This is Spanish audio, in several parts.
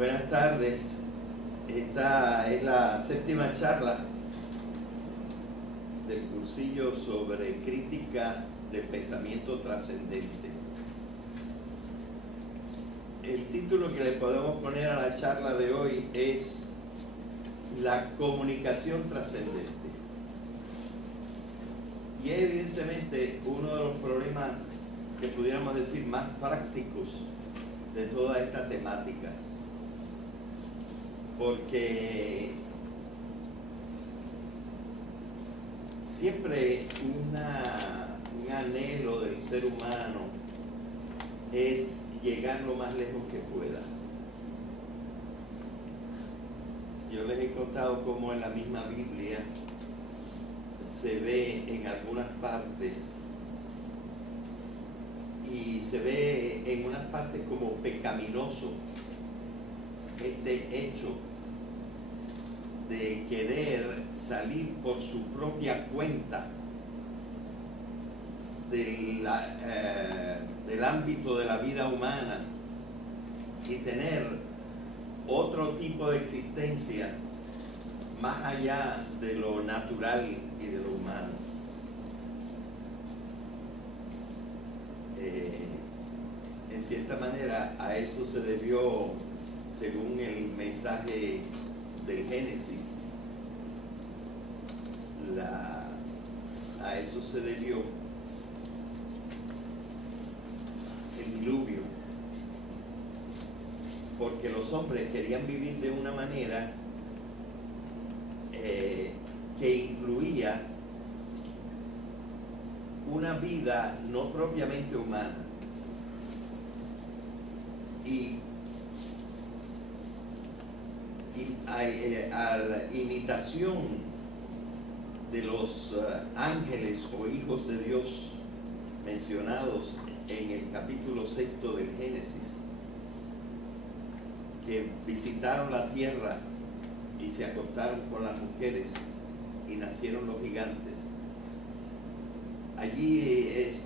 Buenas tardes. Esta es la séptima charla del cursillo sobre crítica del pensamiento trascendente. El título que le podemos poner a la charla de hoy es La comunicación trascendente. Y es evidentemente uno de los problemas que pudiéramos decir más prácticos de toda esta temática, porque siempre un anhelo del ser humano es llegar lo más lejos que pueda. Yo les he contado cómo en la misma Biblia se ve en algunas partes, y se ve en unas partes como pecaminoso este hecho de querer salir por su propia cuenta del ámbito de la vida humana y tener otro tipo de existencia más allá de lo natural y de lo humano. En cierta manera a eso se debió, según el mensaje del Génesis, a eso se debió el diluvio, porque los hombres querían vivir de una manera que incluía una vida no propiamente humana, y a la imitación de los ángeles o hijos de Dios mencionados en el capítulo 6 del Génesis, que visitaron la tierra y se acostaron con las mujeres y nacieron los gigantes. Allí es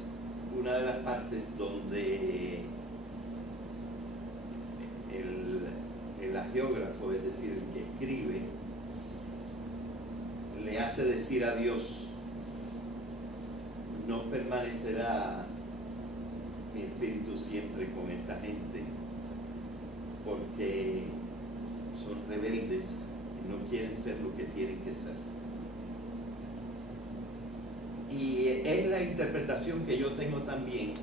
una de las partes donde el agiógrafo, es decir, el que escribe, le hace decir a Dios: no permanecerá mi espíritu siempre con esta gente, porque son rebeldes y no quieren ser lo que tienen que ser. Y es la interpretación que yo tengo también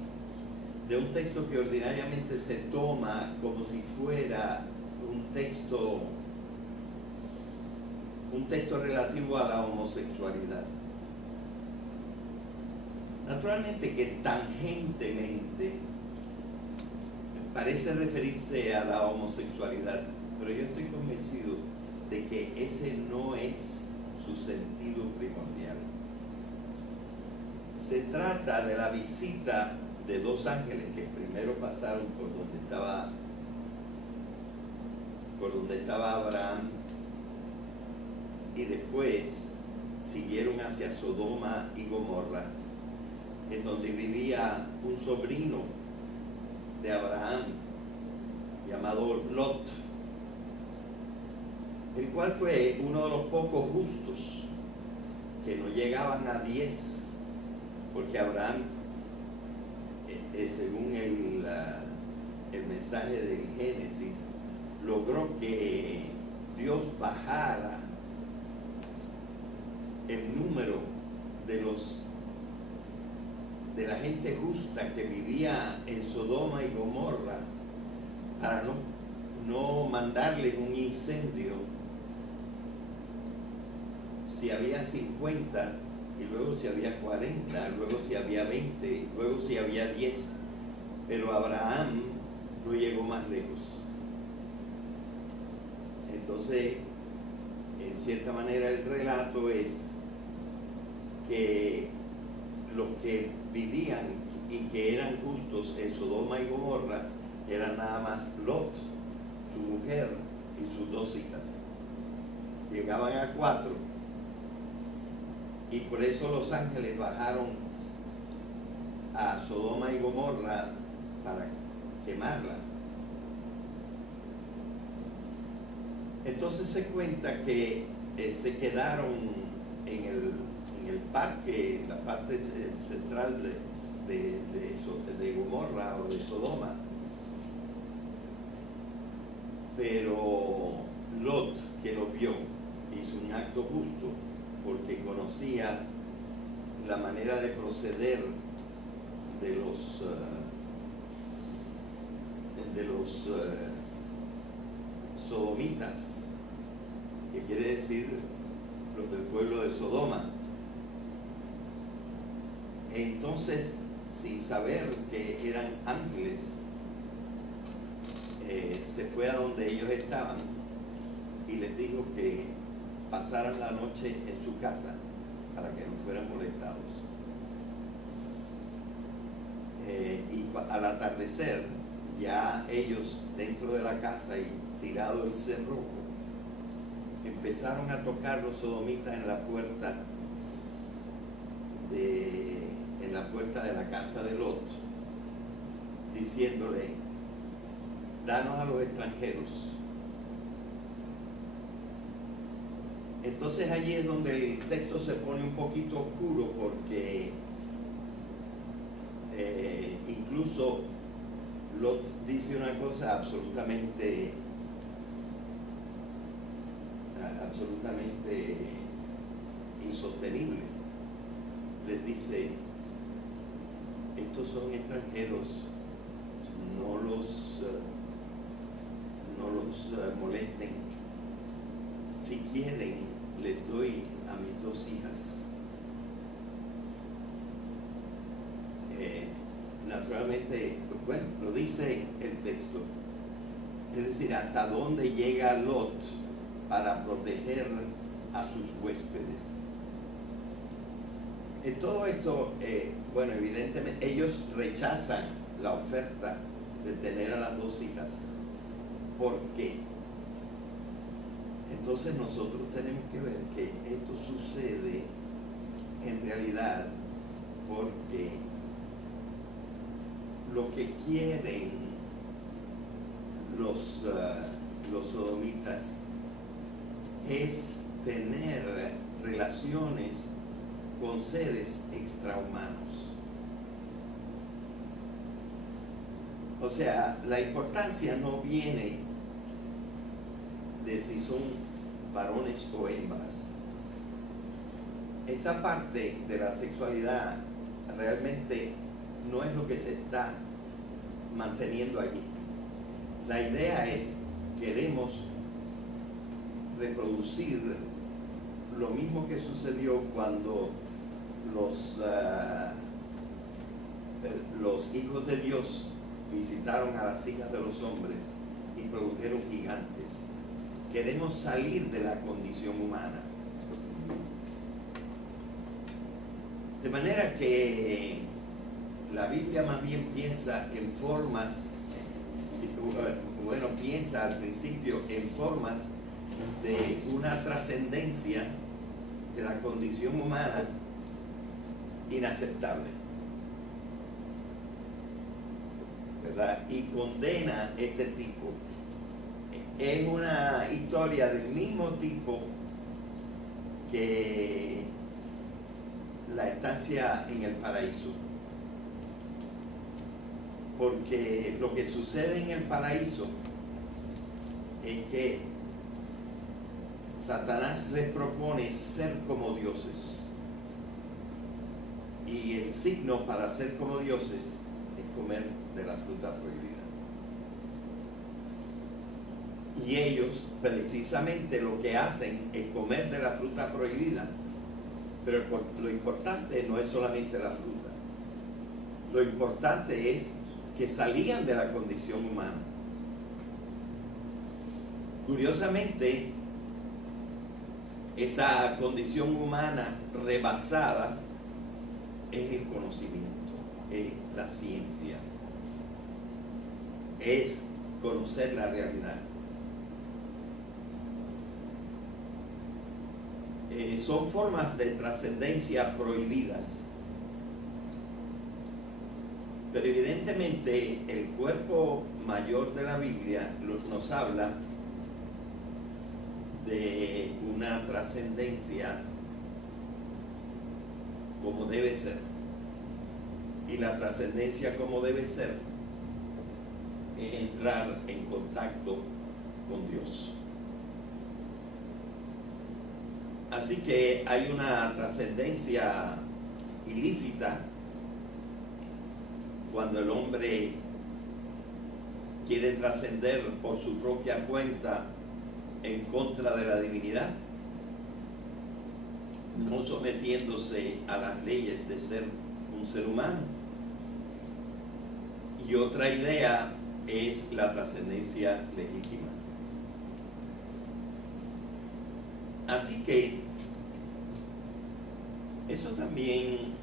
de un texto que ordinariamente se toma como si fuera un texto relativo a la homosexualidad. Naturalmente que tangentemente parece referirse a la homosexualidad, pero yo estoy convencido de que ese no es su sentido primordial. Se trata de la visita de dos ángeles que primero pasaron por donde estaba Abraham, y después siguieron hacia Sodoma y Gomorra, en donde vivía un sobrino de Abraham llamado Lot, el cual fue uno de los pocos justos, que no llegaban a 10, porque Abraham, según el mensaje del Génesis, logró que Dios bajara el número de la gente justa que vivía en Sodoma y Gomorra, para no mandarles un incendio si había 50, y luego si había 40, luego si había 20, luego si había 10. Pero Abraham no llegó más lejos. Entonces, en cierta manera, el relato es que los que vivían y que eran justos en Sodoma y Gomorra eran nada más Lot, su mujer y sus 2 hijas. Llegaban a 4, y por eso los ángeles bajaron a Sodoma y Gomorra para quemarla. Entonces se cuenta que se quedaron en el parque, en la parte central de Gomorra o de Sodoma. Pero Lot, que lo vio, hizo un acto justo porque conocía la manera de proceder de los sodomitas, que quiere decir los del pueblo de Sodoma. Entonces, sin saber que eran ángeles, se fue a donde ellos estaban y les dijo que pasaran la noche en su casa para que no fueran molestados. Y al atardecer, ya ellos dentro de la casa y tirado el cerrojo, empezaron a tocar los sodomitas en la puerta de la casa de Lot, diciéndole: danos a los extranjeros. Entonces allí es donde el texto se pone un poquito oscuro, porque incluso Lot dice una cosa absolutamente insostenible. Les dice: estos son extranjeros, no los molesten. Si quieren, les doy a mis 2 hijas. Naturalmente, bueno, lo dice el texto. Es decir, hasta dónde llega Lot para proteger a sus huéspedes. En todo esto, bueno, evidentemente ellos rechazan la oferta de tener a las 2 hijas. ¿Por qué? Entonces nosotros tenemos que ver que esto sucede en realidad porque lo que quieren los sodomitas es tener relaciones con seres extrahumanos. O sea, la importancia no viene de si son varones o hembras. Esa parte de la sexualidad realmente no es lo que se está manteniendo allí. La idea es: queremos reproducir lo mismo que sucedió cuando los hijos de Dios visitaron a las hijas de los hombres y produjeron gigantes. Queremos salir de la condición humana. De manera que la Biblia más bien piensa en formas, bueno, piensa al principio en formas de una trascendencia de la condición humana inaceptable, ¿verdad? Y condena este tipo. Es una historia del mismo tipo que la estancia en el paraíso. Porque lo que sucede en el paraíso es que Satanás les propone ser como dioses. Y el signo para ser como dioses es comer de la fruta prohibida. Y ellos precisamente lo que hacen es comer de la fruta prohibida. Pero lo importante no es solamente la fruta. Lo importante es que salían de la condición humana. Curiosamente, esa condición humana rebasada es el conocimiento, es la ciencia, es conocer la realidad. Son formas de trascendencia prohibidas. Pero evidentemente el cuerpo mayor de la Biblia nos habla de una trascendencia como debe ser. Y la trascendencia como debe ser es entrar en contacto con Dios. Así que hay una trascendencia ilícita cuando el hombre quiere trascender por su propia cuenta en contra de la divinidad, no sometiéndose a las leyes de ser un ser humano. Y otra idea es la trascendencia legítima. Así que eso también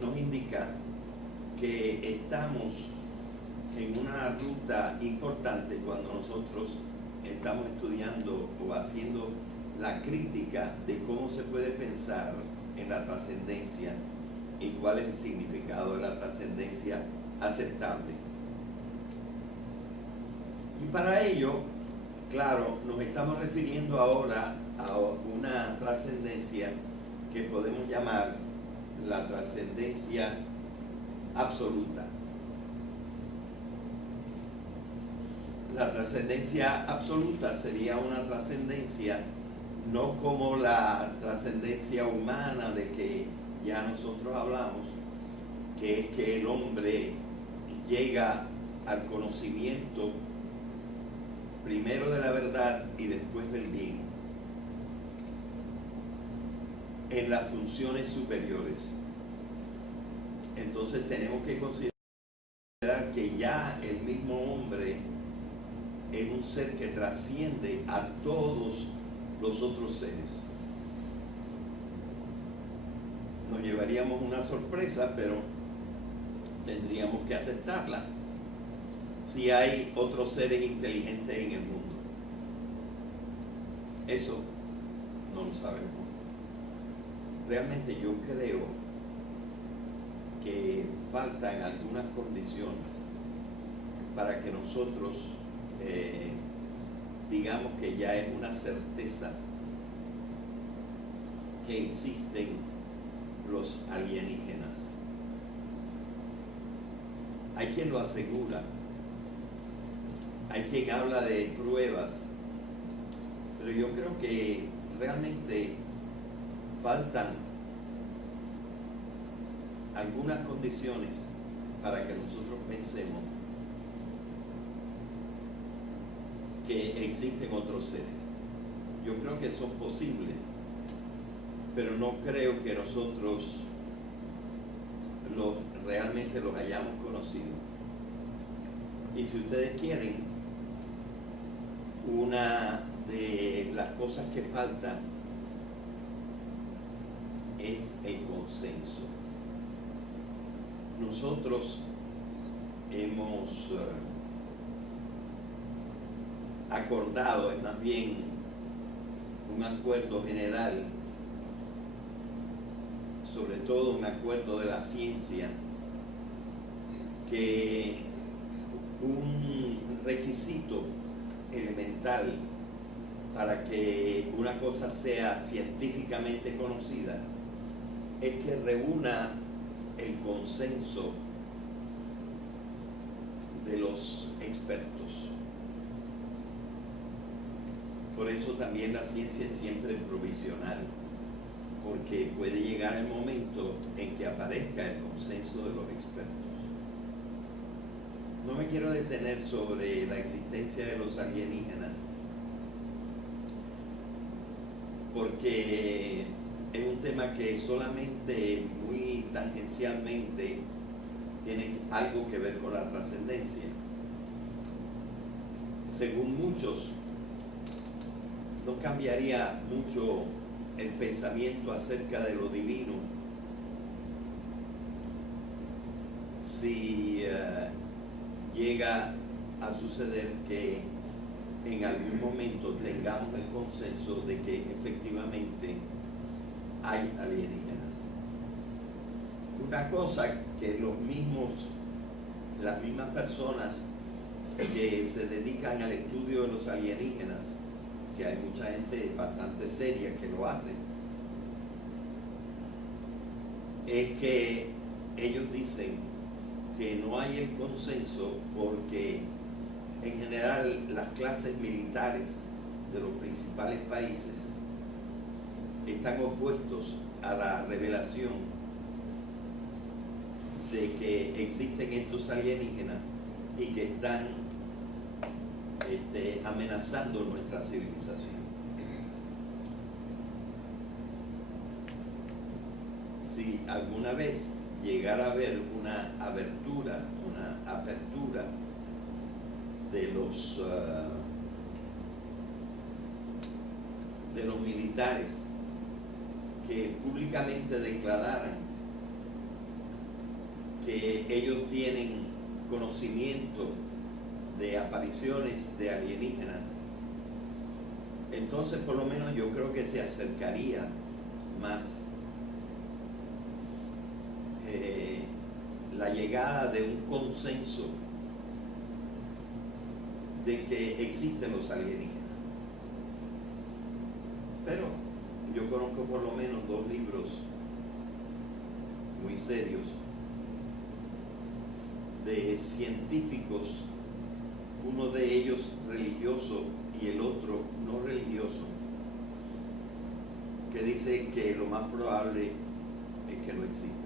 nos indica que estamos en una ruta importante cuando nosotros estamos estudiando o haciendo la crítica de cómo se puede pensar en la trascendencia y cuál es el significado de la trascendencia aceptable. Y para ello, claro, nos estamos refiriendo ahora a una trascendencia que podemos llamar la trascendencia absoluta. La trascendencia absoluta sería una trascendencia no como la trascendencia humana de que ya nosotros hablamos, que es que el hombre llega al conocimiento primero de la verdad y después del bien, en las funciones superiores. Entonces tenemos que considerar que ya el mismo hombre es un ser que trasciende a todos los otros seres. Nos llevaríamos una sorpresa, pero tendríamos que aceptarla si hay otros seres inteligentes en el mundo. Eso no lo sabemos. Realmente yo creo que faltan algunas condiciones para que nosotros digamos que ya es una certeza que existen los alienígenas. Hay quien lo asegura, hay quien habla de pruebas, pero yo creo que realmente faltan algunas condiciones para que nosotros pensemos que existen otros seres. Yo creo que son posibles, pero no creo que nosotros realmente los hayamos conocido. Y si ustedes quieren, una de las cosas que falta es el consenso. Nosotros hemos acordado, es más bien un acuerdo general, sobre todo un acuerdo de la ciencia, que un requisito elemental para que una cosa sea científicamente conocida es que reúna el consenso de los expertos. Por eso también la ciencia es siempre provisional, porque puede llegar el momento en que aparezca el consenso de los expertos. No me quiero detener sobre la existencia de los alienígenas, porque es un tema que solamente muy tangencialmente tiene algo que ver con la trascendencia. Según muchos, no cambiaría mucho el pensamiento acerca de lo divino si llega a suceder que en algún momento tengamos el consenso de que efectivamente hay alienígenas. Una cosa que las mismas personas que se dedican al estudio de los alienígenas que hay mucha gente bastante seria que lo hace, es que ellos dicen que no hay el consenso porque en general las clases militares de los principales países están opuestos a la revelación de que existen estos alienígenas y que están amenazando nuestra civilización. Si alguna vez llegara a haber una apertura de los militares que públicamente declararan que ellos tienen conocimiento de apariciones de alienígenas, entonces por lo menos yo creo que se acercaría más la llegada de un consenso de que existen los alienígenas. Pero yo conozco por lo menos 2 libros muy serios de científicos, uno de ellos religioso y el otro no religioso, que dice que lo más probable es que no exista.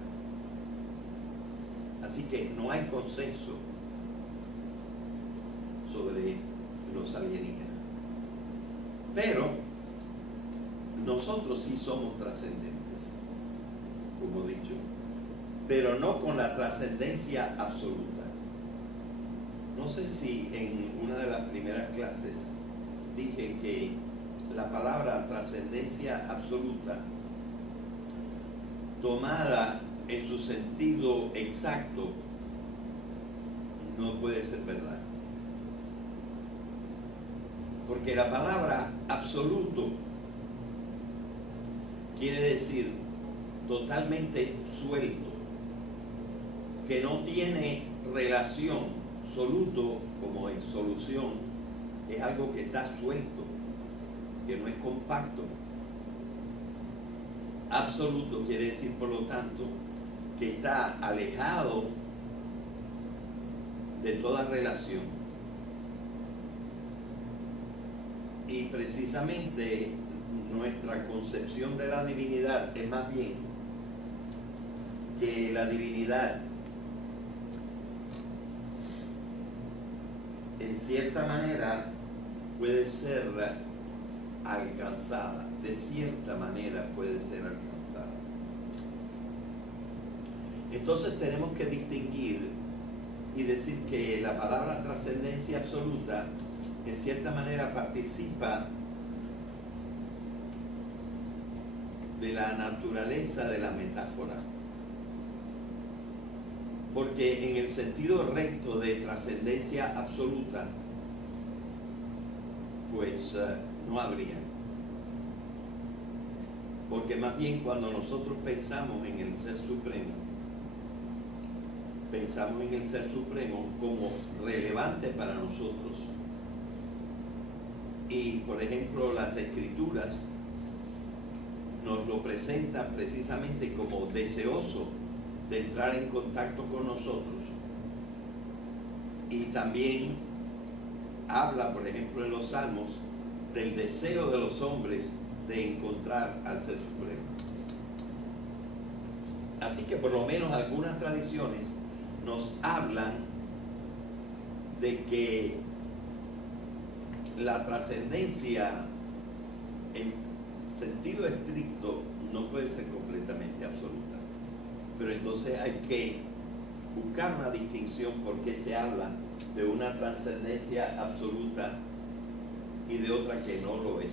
Así que no hay consenso sobre los alienígenas. Pero nosotros sí somos trascendentes, como he dicho, pero no con la trascendencia absoluta. No sé si en una de las primeras clases dije que la palabra trascendencia absoluta, tomada en su sentido exacto, no puede ser verdad. Porque la palabra absoluto quiere decir totalmente suelto, que no tiene relación. Soluto, como en solución, es algo que está suelto, que no es compacto. Absoluto quiere decir, por lo tanto, que está alejado de toda relación. Y precisamente nuestra concepción de la divinidad es más bien que la divinidad en cierta manera puede ser alcanzada, de cierta manera puede ser alcanzada. Entonces tenemos que distinguir y decir que la palabra trascendencia absoluta en cierta manera participa de la naturaleza de la metáfora, porque en el sentido recto de trascendencia absoluta, pues no habría. Porque más bien cuando nosotros pensamos en el Ser Supremo, pensamos en el Ser Supremo como relevante para nosotros. Y por ejemplo las Escrituras nos lo presentan precisamente como deseoso de entrar en contacto con nosotros. Y también habla, por ejemplo, en los Salmos, del deseo de los hombres de encontrar al Ser Supremo. Así que por lo menos algunas tradiciones nos hablan de que la trascendencia en sentido estricto no puede ser completamente absoluta. Pero entonces hay que buscar una distinción porque se habla de una trascendencia absoluta y de otra que no lo es.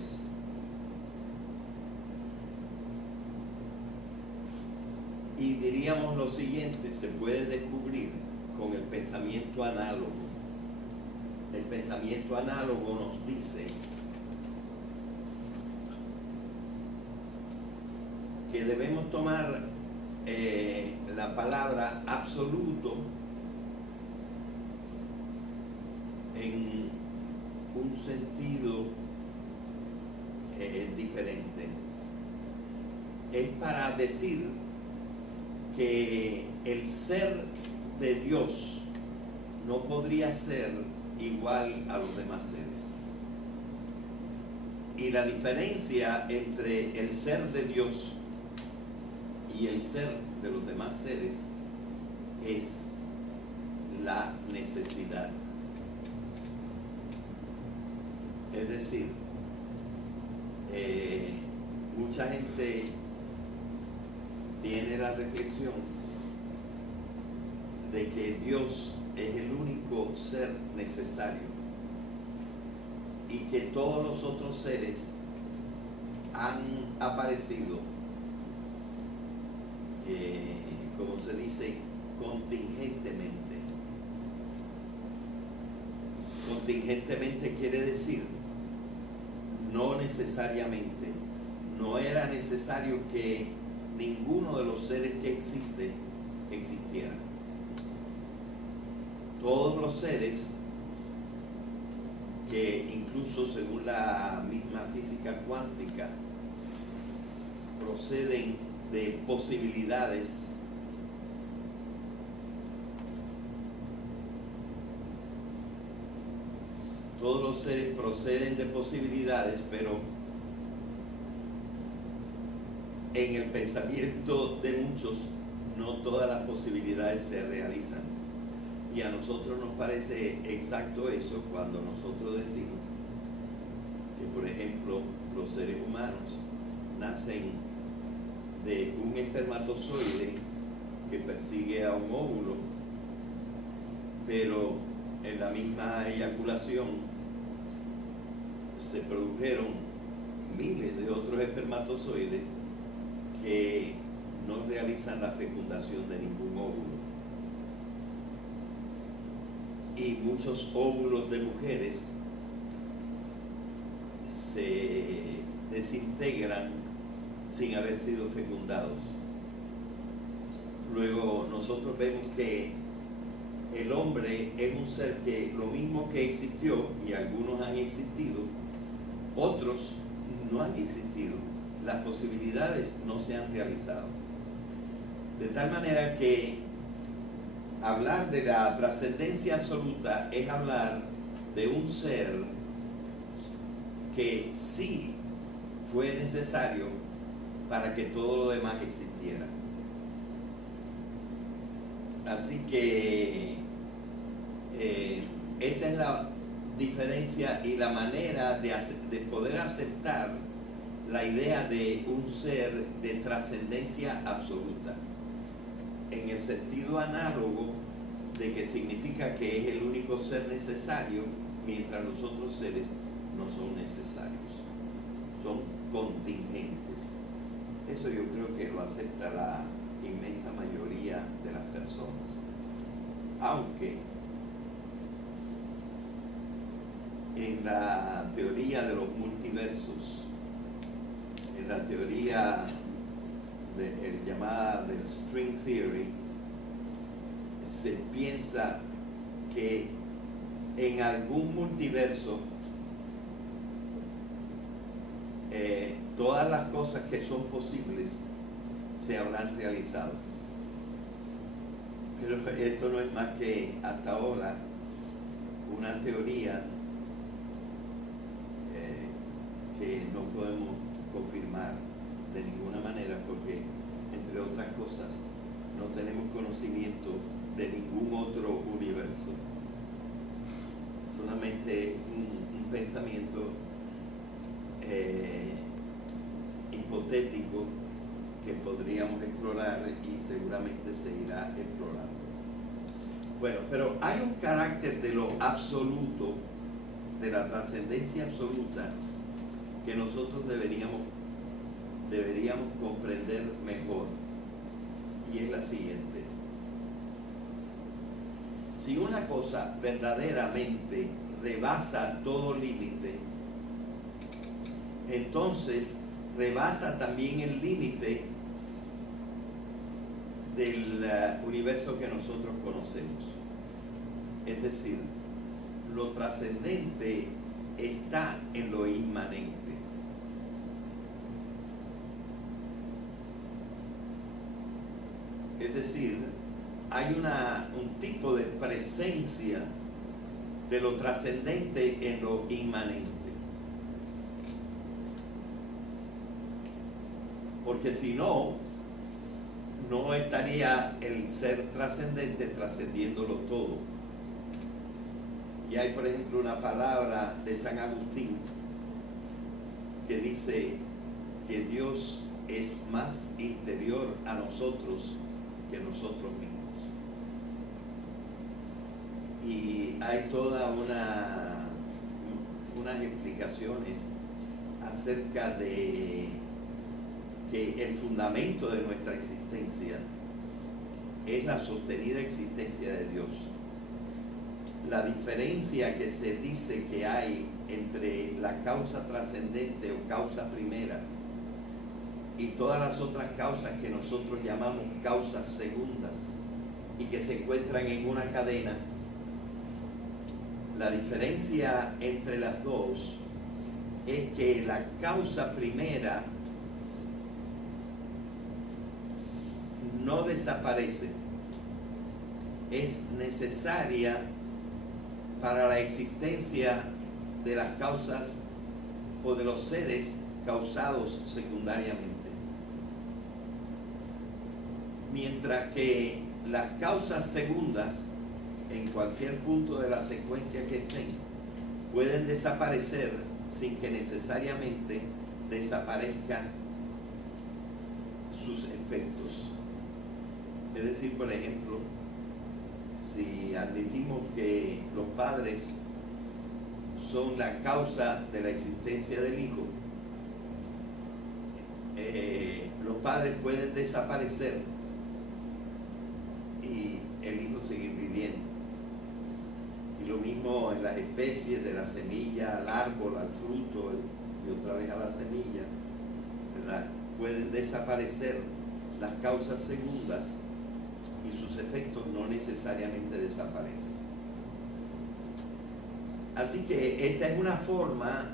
Y diríamos lo siguiente, se puede descubrir con el pensamiento análogo. El pensamiento análogo nos dice que debemos tomar la palabra absoluto en un sentido es diferente. Es para decir que el ser de Dios no podría ser igual a los demás seres. Y la diferencia entre el ser de Dios y el ser de los demás seres es la necesidad. Es decir, mucha gente tiene la reflexión de que Dios es el único ser necesario y que todos los otros seres han aparecido, como se dice, contingentemente. Contingentemente quiere decir no necesariamente. No era necesario que ninguno de los seres que existen existiera. Todos los seres que incluso según la misma física cuántica proceden de posibilidades todos los seres proceden de posibilidades, pero en el pensamiento de muchos no todas las posibilidades se realizan. Y a nosotros nos parece exacto eso cuando nosotros decimos que, por ejemplo, los seres humanos nacen de un espermatozoide que persigue a un óvulo, pero en la misma eyaculación se produjeron miles de otros espermatozoides que no realizan la fecundación de ningún óvulo. Y muchos óvulos de mujeres se desintegran sin haber sido fecundados. Luego nosotros vemos que el hombre es un ser que lo mismo que existió, y algunos han existido, otros no han existido. Las posibilidades no se han realizado. De tal manera que hablar de la trascendencia absoluta es hablar de un ser que sí fue necesario para que todo lo demás existiera. Así que esa es la diferencia y la manera de poder aceptar la idea de un ser de trascendencia absoluta, en el sentido análogo de que significa que es el único ser necesario, mientras los otros seres no son necesarios, son contingentes. Eso yo creo que lo acepta la inmensa mayoría de las personas, aunque en la teoría de los multiversos, en la teoría llamada del string theory, se piensa que en algún multiverso todas las cosas que son posibles se habrán realizado. Pero esto no es más que hasta ahora una teoría que no podemos confirmar de ninguna manera, porque entre otras cosas no tenemos conocimiento de ningún otro universo. Solamente un pensamiento hipotético que podríamos explorar y seguramente se irá explorando. Bueno, pero hay un carácter de lo absoluto, de la trascendencia absoluta, que nosotros deberíamos comprender mejor, y es la siguiente: si una cosa verdaderamente rebasa todo límite, entonces rebasa también el límite del universo que nosotros conocemos. Es decir, lo trascendente está en lo inmanente. Es decir, hay un tipo de presencia de lo trascendente en lo inmanente. Porque si no, no estaría el ser trascendente trascendiéndolo todo. Y hay, por ejemplo, una palabra de San Agustín que dice que Dios es más interior a nosotros que nosotros mismos. Y hay toda unas explicaciones acerca de que el fundamento de nuestra existencia es la sostenida existencia de Dios. La diferencia que se dice que hay entre la causa trascendente o causa primera y todas las otras causas que nosotros llamamos causas segundas y que se encuentran en una cadena, la diferencia entre las dos es que la causa primera no desaparece, es necesaria para la existencia de las causas o de los seres causados secundariamente. Mientras que las causas segundas, en cualquier punto de la secuencia que estén, pueden desaparecer sin que necesariamente desaparezcan sus efectos. Es decir, por ejemplo, si admitimos que los padres son la causa de la existencia del hijo, los padres pueden desaparecer y el hijo seguir viviendo. Y lo mismo en las especies, de la semilla al árbol, al fruto y otra vez a la semilla, ¿verdad? Pueden desaparecer las causas segundas y sus efectos no necesariamente desaparecen. Así que esta es una forma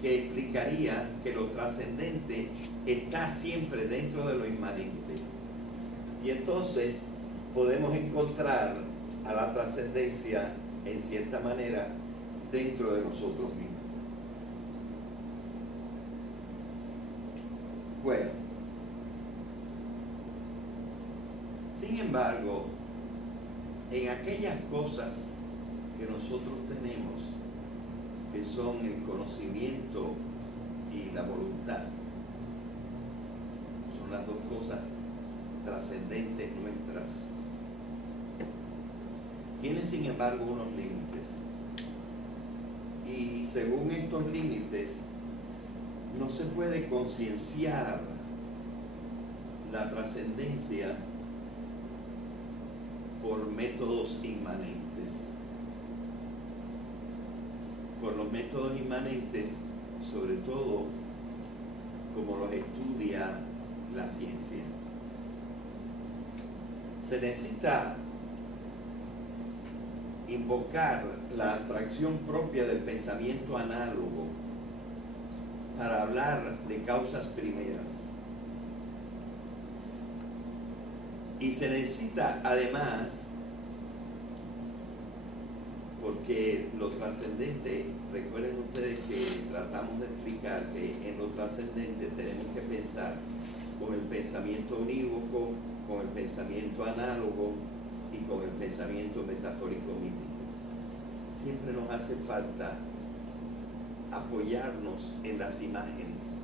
que explicaría que lo trascendente está siempre dentro de lo inmanente. Y entonces podemos encontrar a la trascendencia en cierta manera dentro de nosotros mismos. Bueno, sin embargo, en aquellas cosas que nosotros tenemos, que son el conocimiento y la voluntad, son las dos cosas trascendentes nuestras, tienen sin embargo unos límites. Y según estos límites, no se puede concienciar la trascendencia por métodos inmanentes. Por los métodos inmanentes, sobre todo como los estudia la ciencia. Se necesita invocar la abstracción propia del pensamiento análogo para hablar de causas primeras. Y se necesita además, porque lo trascendente, recuerden ustedes que tratamos de explicar que en lo trascendente tenemos que pensar con el pensamiento unívoco, con el pensamiento análogo y con el pensamiento metafórico mítico. Siempre nos hace falta apoyarnos en las imágenes,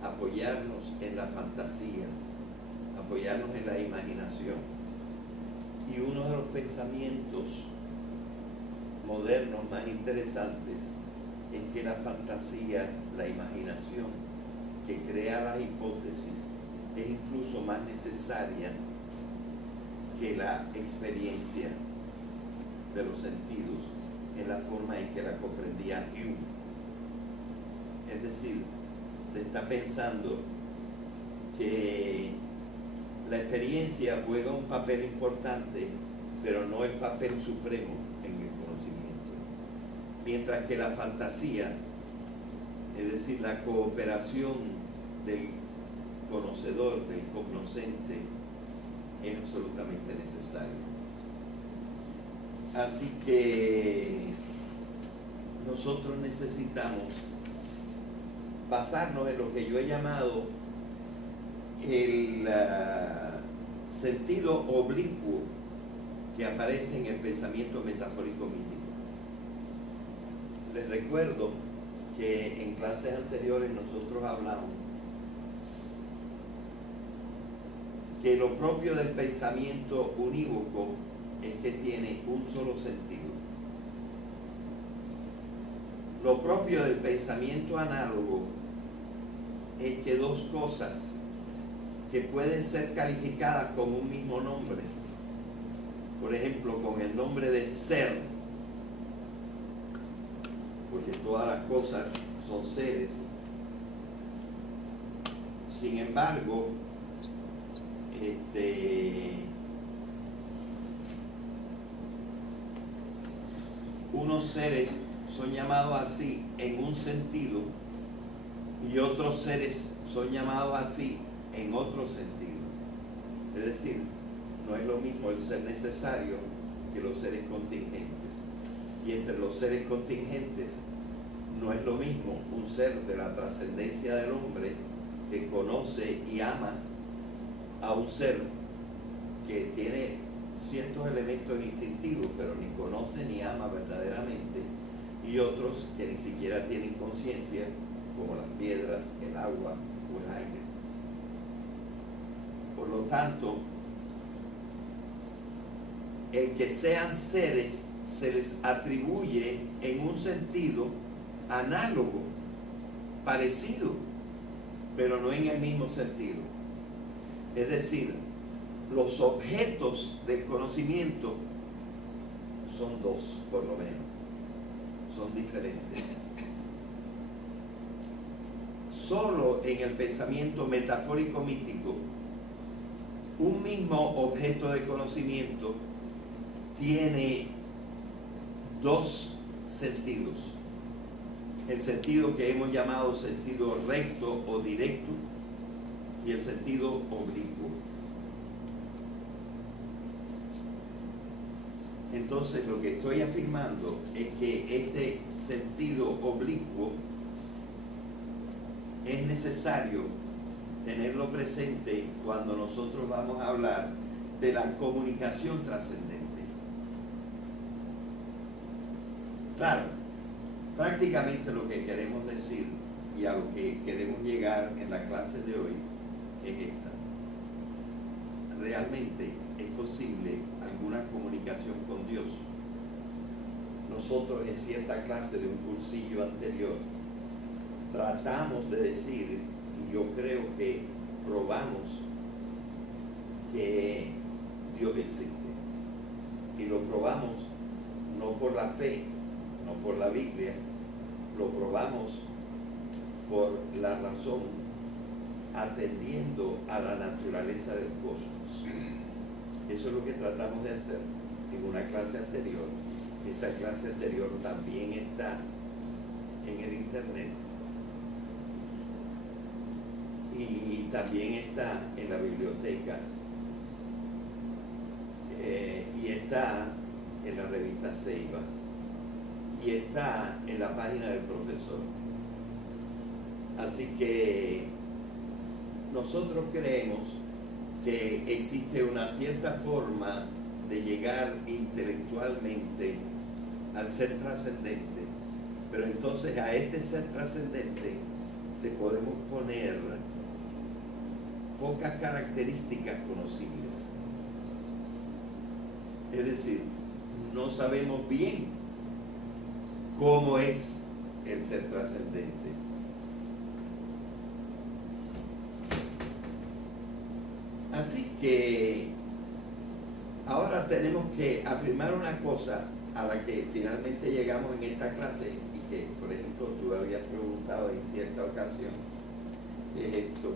apoyarnos en la fantasía, apoyarnos en la imaginación. Y uno de los pensamientos modernos más interesantes es que la fantasía, la imaginación que crea las hipótesis es incluso más necesaria que la experiencia de los sentidos en la forma en que la comprendía Hume. Es decir, se está pensando que la experiencia juega un papel importante, pero no el papel supremo en el conocimiento. Mientras que la fantasía, es decir, la cooperación del conocedor, del cognoscente, es absolutamente necesario. Así que nosotros necesitamos basarnos en lo que yo he llamado el sentido oblicuo que aparece en el pensamiento metafórico mítico. Les recuerdo que en clases anteriores nosotros hablamos que lo propio del pensamiento unívoco es que tiene un solo sentido. Lo propio del pensamiento análogo es que dos cosas que pueden ser calificadas con un mismo nombre, por ejemplo, con el nombre de ser, porque todas las cosas son seres, sin embargo, unos seres son llamados así en un sentido y otros seres son llamados así en otro sentido. Es decir, no es lo mismo el ser necesario que los seres contingentes. Y entre los seres contingentes no es lo mismo un ser de la trascendencia del hombre que conoce y ama a un ser que tiene ciertos elementos instintivos, pero ni conoce ni ama verdaderamente, y otros que ni siquiera tienen conciencia, como las piedras, el agua o el aire. Por lo tanto, el que sean seres se les atribuye en un sentido análogo, parecido, pero no en el mismo sentido. Es decir, los objetos del conocimiento son dos, por lo menos, son diferentes. Solo en el pensamiento metafórico mítico, un mismo objeto de conocimiento tiene dos sentidos. El sentido que hemos llamado sentido recto o directo y el sentido oblicuo. Entonces lo que estoy afirmando es que este sentido oblicuo es necesario tenerlo presente cuando nosotros vamos a hablar de la comunicación trascendente. Claro, prácticamente lo que queremos decir y a lo que queremos llegar en la clase de hoy es esta. Realmente es posible alguna comunicación con Dios. Nosotros en cierta clase de un cursillo anterior tratamos de decir, y yo creo que probamos que Dios existe. Y lo probamos no por la fe, no por la Biblia, lo probamos por la razón, atendiendo a la naturaleza del cosmos. Eso es lo que tratamos de hacer en una clase anterior. Esa clase anterior también está en el internet y también está en la biblioteca y está en la revista Ceiba y está en la página del profesor. Así que nosotros creemos que existe una cierta forma de llegar intelectualmente al ser trascendente, pero entonces a este ser trascendente le podemos poner pocas características conocibles. Es decir, no sabemos bien cómo es el ser trascendente. Así que ahora tenemos que afirmar una cosa a la que finalmente llegamos en esta clase y que, por ejemplo, tú habías preguntado en cierta ocasión, es esto.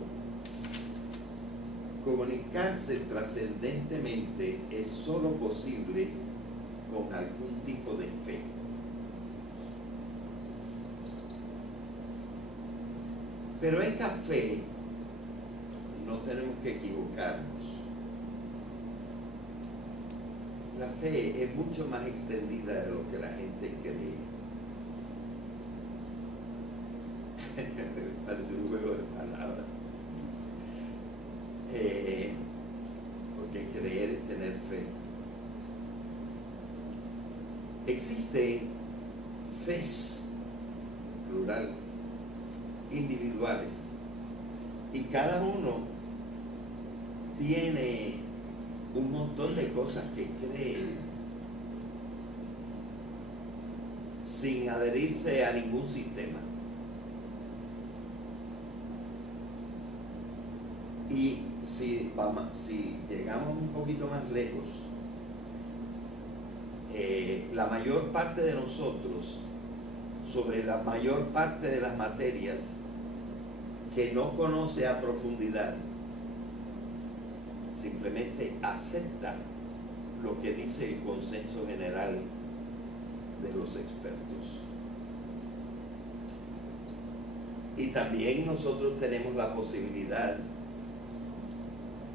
Comunicarse trascendentemente es solo posible con algún tipo de fe. Pero esta fe no tenemos que equivocarnos. la fe es mucho más extendida de lo que la gente cree. Parece un juego de palabras. Porque creer es tener fe. Existen fes, plural, individuales, y cada uno tiene un montón de cosas que cree sin adherirse a ningún sistema. Y si llegamos un poquito más lejos, la mayor parte de nosotros, sobre la mayor parte de las materias que no conoce a profundidad, simplemente acepta lo que dice el consenso general de los expertos. Y también nosotros tenemos la posibilidad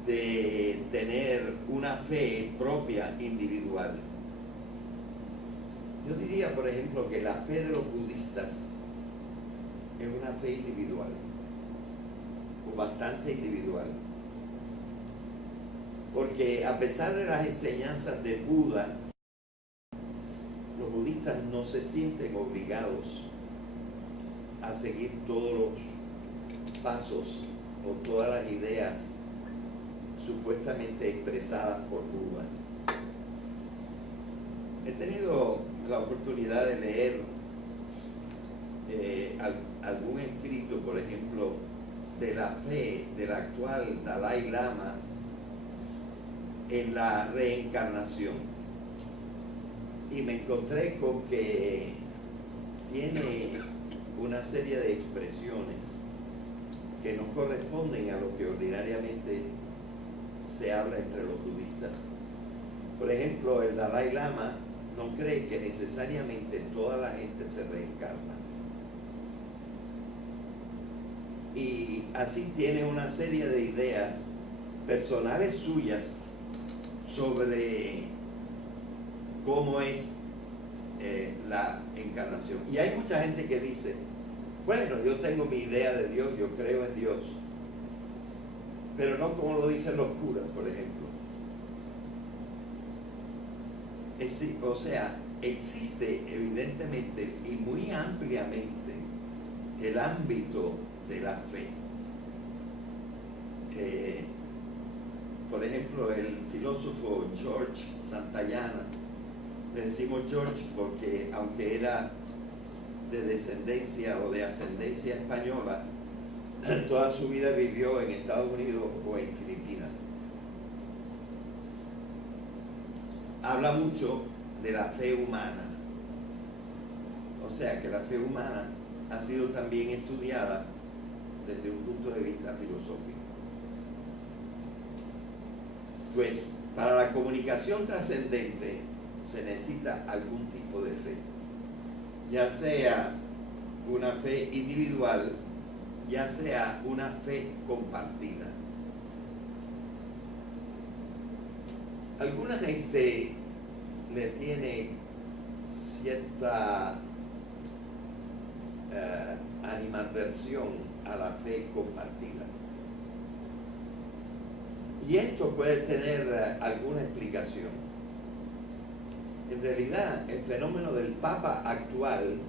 de tener una fe propia individual. Yo diría, por ejemplo, que la fe de los budistas es una fe individual, o bastante individual. Porque a pesar de las enseñanzas de Buda, los budistas no se sienten obligados a seguir todos los pasos o todas las ideas supuestamente expresadas por Buda. He tenido la oportunidad de leer algún escrito, por ejemplo, de la fe del actual Dalai Lama en la reencarnación, y me encontré con que tiene una serie de expresiones que no corresponden a lo que ordinariamente se habla entre los budistas. Por ejemplo, el Dalai Lama no cree que necesariamente toda la gente se reencarna. Y así tiene una serie de ideas personales suyas sobre cómo es la encarnación. Y hay mucha gente que dice, bueno, yo tengo mi idea de Dios, yo creo en Dios, pero no como lo dicen los curas, por ejemplo. O sea, existe evidentemente y muy ampliamente el ámbito de la fe. Por ejemplo, el filósofo George Santayana, le decimos George porque aunque era de descendencia o de ascendencia española, toda su vida vivió en Estados Unidos o en Filipinas. Habla mucho de la fe humana. O sea que la fe humana ha sido también estudiada desde un punto de vista filosófico. Pues para la comunicación trascendente se necesita algún tipo de fe, ya sea una fe individual, ya sea una fe compartida. Alguna gente le tiene cierta animadversión a la fe compartida. Y esto puede tener alguna explicación. En realidad, el fenómeno del Papa actual,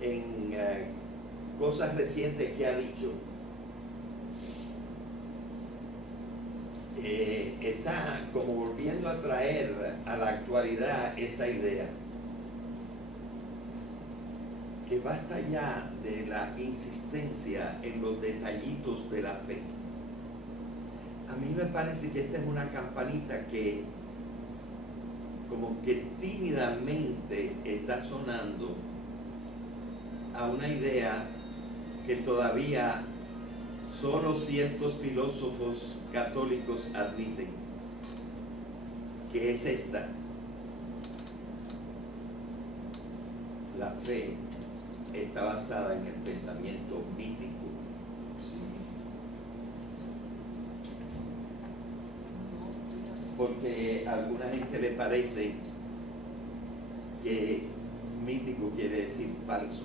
en cosas recientes que ha dicho, está como volviendo a traer a la actualidad esa idea que basta ya de la insistencia en los detallitos de la fe. A mí me parece que esta es una campanita que como que tímidamente está sonando a una idea que todavía solo ciertos filósofos católicos admiten, que es esta: la fe está basada en el pensamiento mítico. porque a alguna gente le parece que mítico quiere decir falso,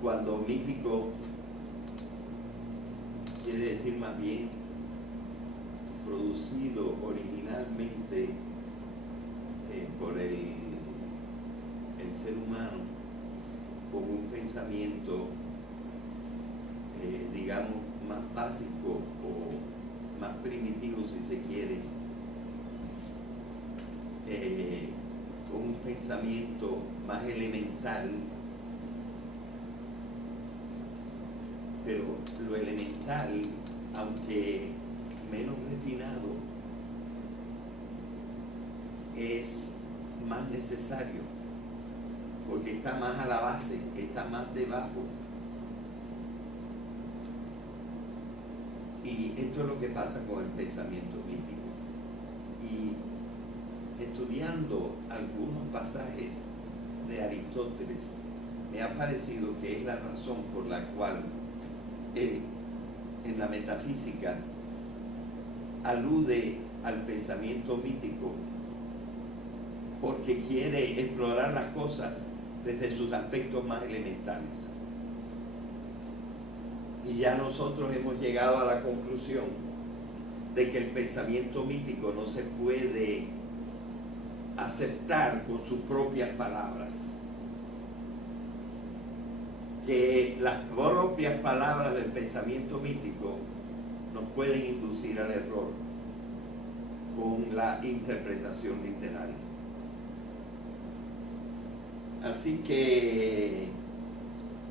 cuando mítico quiere decir más bien producido originalmente por el ser humano con un pensamiento digamos más básico o más primitivo, si se quiere, con un pensamiento más elemental. Pero lo elemental, aunque menos refinado, es más necesario, porque está más a la base, está más debajo. Y esto es lo que pasa con el pensamiento mítico. Y estudiando algunos pasajes de Aristóteles, me ha parecido que es la razón por la cual él, en la metafísica, alude al pensamiento mítico, porque quiere explorar las cosas desde sus aspectos más elementales. Y ya nosotros hemos llegado a la conclusión de que el pensamiento mítico no se puede aceptar con sus propias palabras, que las propias palabras del pensamiento mítico nos pueden inducir al error con la interpretación literaria. Así que,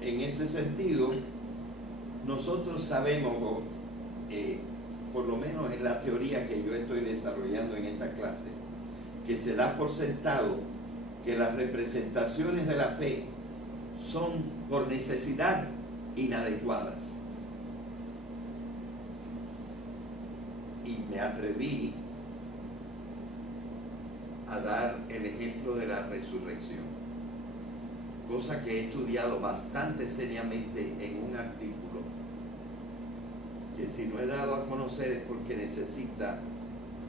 en ese sentido, nosotros sabemos, por lo menos en la teoría que yo estoy desarrollando en esta clase, que se da por sentado que las representaciones de la fe son por necesidad inadecuadas. Y me atreví a dar el ejemplo de la resurrección, cosa que he estudiado bastante seriamente en un artículo que, si no he dado a conocer, es porque necesita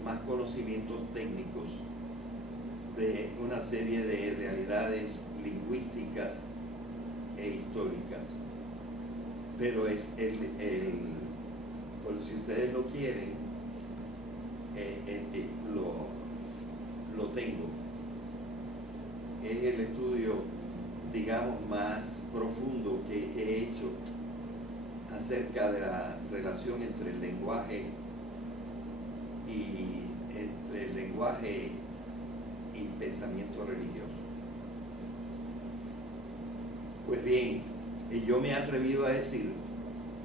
más conocimientos técnicos de una serie de realidades lingüísticas e históricas. Pero es por si ustedes lo quieren, lo tengo. Es el estudio, digamos, más profundo que he hecho acerca de la relación entre el lenguaje y pensamiento religioso. Pues bien, yo me he atrevido a decir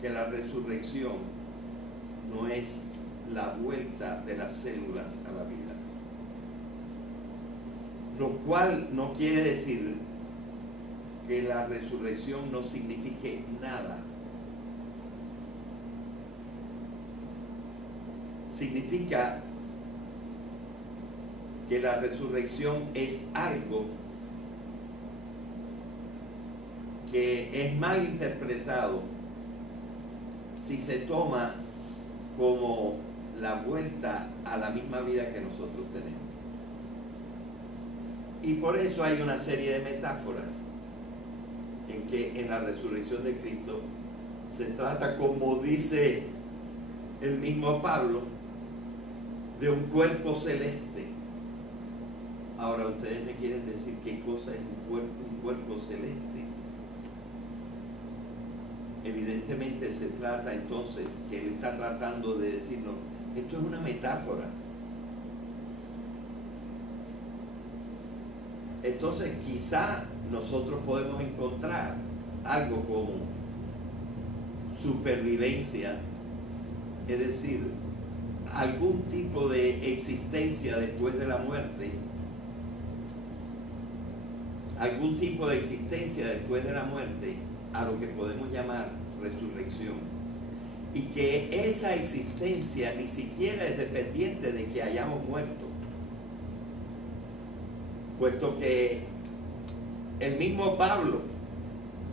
que la resurrección no es la vuelta de las células a la vida, lo cual no quiere decir que la resurrección no signifique nada. Significa que la resurrección es algo que es mal interpretado si se toma como la vuelta a la misma vida que nosotros tenemos. Y por eso hay una serie de metáforas en que en la resurrección de Cristo se trata, como dice el mismo Pablo, de un cuerpo celeste. Ahora, ustedes me quieren decir qué cosa es un cuerpo celeste. Evidentemente se trata entonces, que él está tratando de decirnos, esto es una metáfora. Entonces quizá nosotros podemos encontrar algo como supervivencia, es decir, algún tipo de existencia después de la muerte, algún tipo de existencia después de la muerte, a lo que podemos llamar resurrección, y que esa existencia ni siquiera es dependiente de que hayamos muerto, puesto que el mismo Pablo,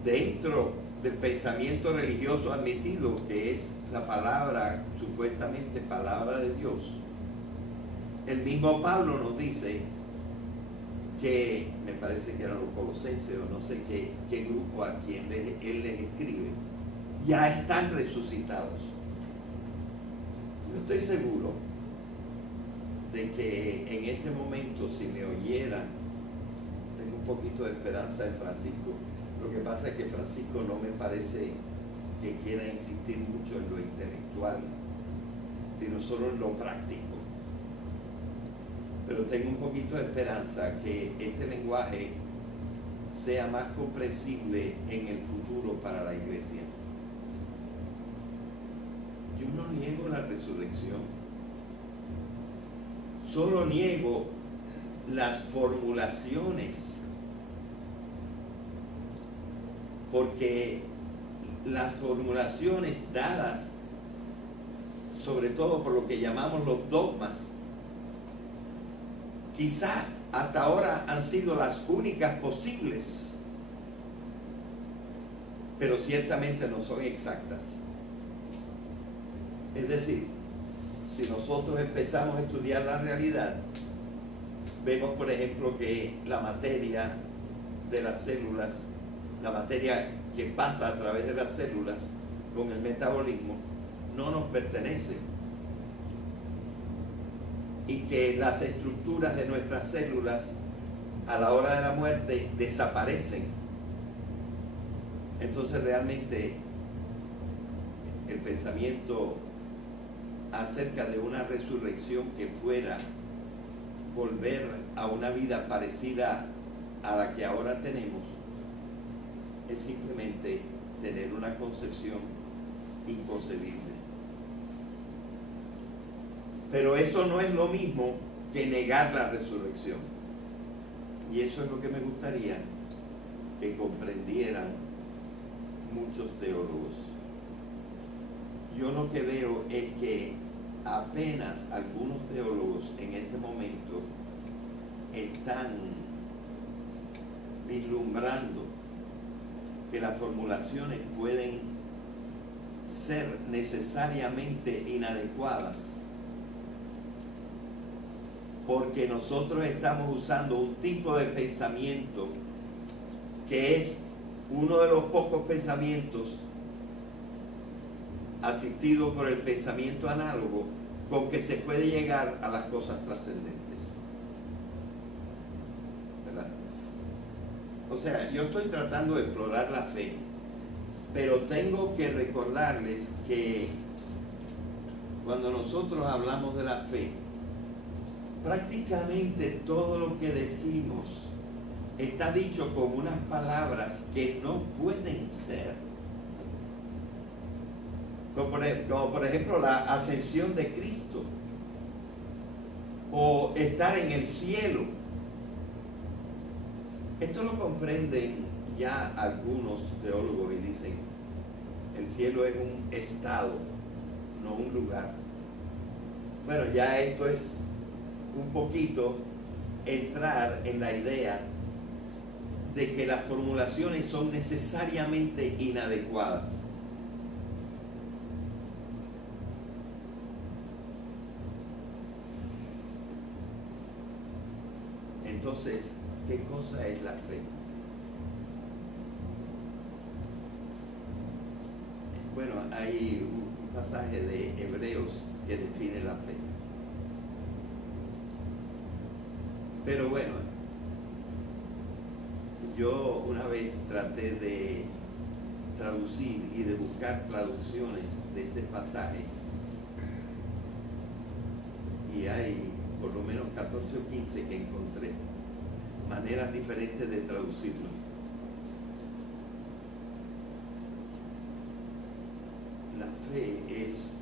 dentro del pensamiento religioso admitido, que es la palabra, supuestamente palabra de Dios, el mismo Pablo nos dice que, me parece que eran los colosenses o no sé qué grupo a quien él les escribe, ya están resucitados. Yo estoy seguro de que en este momento, si me oyeran, tengo un poquito de esperanza en Francisco. Lo que pasa es que Francisco no me parece que quiera insistir mucho en lo intelectual, sino solo en lo práctico. Pero tengo un poquito de esperanza que este lenguaje sea más comprensible en el futuro para la iglesia. Yo no niego la resurrección, solo niego las formulaciones, porque las formulaciones dadas, sobre todo por lo que llamamos los dogmas, quizá hasta ahora han sido las únicas posibles, pero ciertamente no son exactas. Es decir, si nosotros empezamos a estudiar la realidad, vemos por ejemplo que la materia de las células, la materia que pasa a través de las células con el metabolismo, no nos pertenece, y que las estructuras de nuestras células a la hora de la muerte desaparecen. Entonces realmente el pensamiento acerca de una resurrección que fuera volver a una vida parecida a la que ahora tenemos es simplemente tener una concepción inconcebible. Pero eso no es lo mismo que negar la resurrección. Y eso es lo que me gustaría que comprendieran muchos teólogos. Yo lo que veo es que apenas algunos teólogos en este momento están vislumbrando que las formulaciones pueden ser necesariamente inadecuadas, porque nosotros estamos usando un tipo de pensamiento que es uno de los pocos pensamientos asistido por el pensamiento análogo con que se puede llegar a las cosas trascendentes, ¿verdad? O sea, yo estoy tratando de explorar la fe, pero tengo que recordarles que cuando nosotros hablamos de la fe, prácticamente todo lo que decimos está dicho con unas palabras que no pueden ser. Como por ejemplo la ascensión de Cristo, o estar en el cielo. Esto lo comprenden ya algunos teólogos y dicen, el cielo es un estado, no un lugar. Bueno, ya esto es un poquito entrar en la idea de que las formulaciones son necesariamente inadecuadas. Entonces, ¿qué cosa es la fe? Bueno, hay un pasaje de Hebreos que define la fe. Pero bueno, yo una vez traté de traducir y de buscar traducciones de ese pasaje, y hay por lo menos 14 o 15 que encontré maneras diferentes de traducirlo. La fe es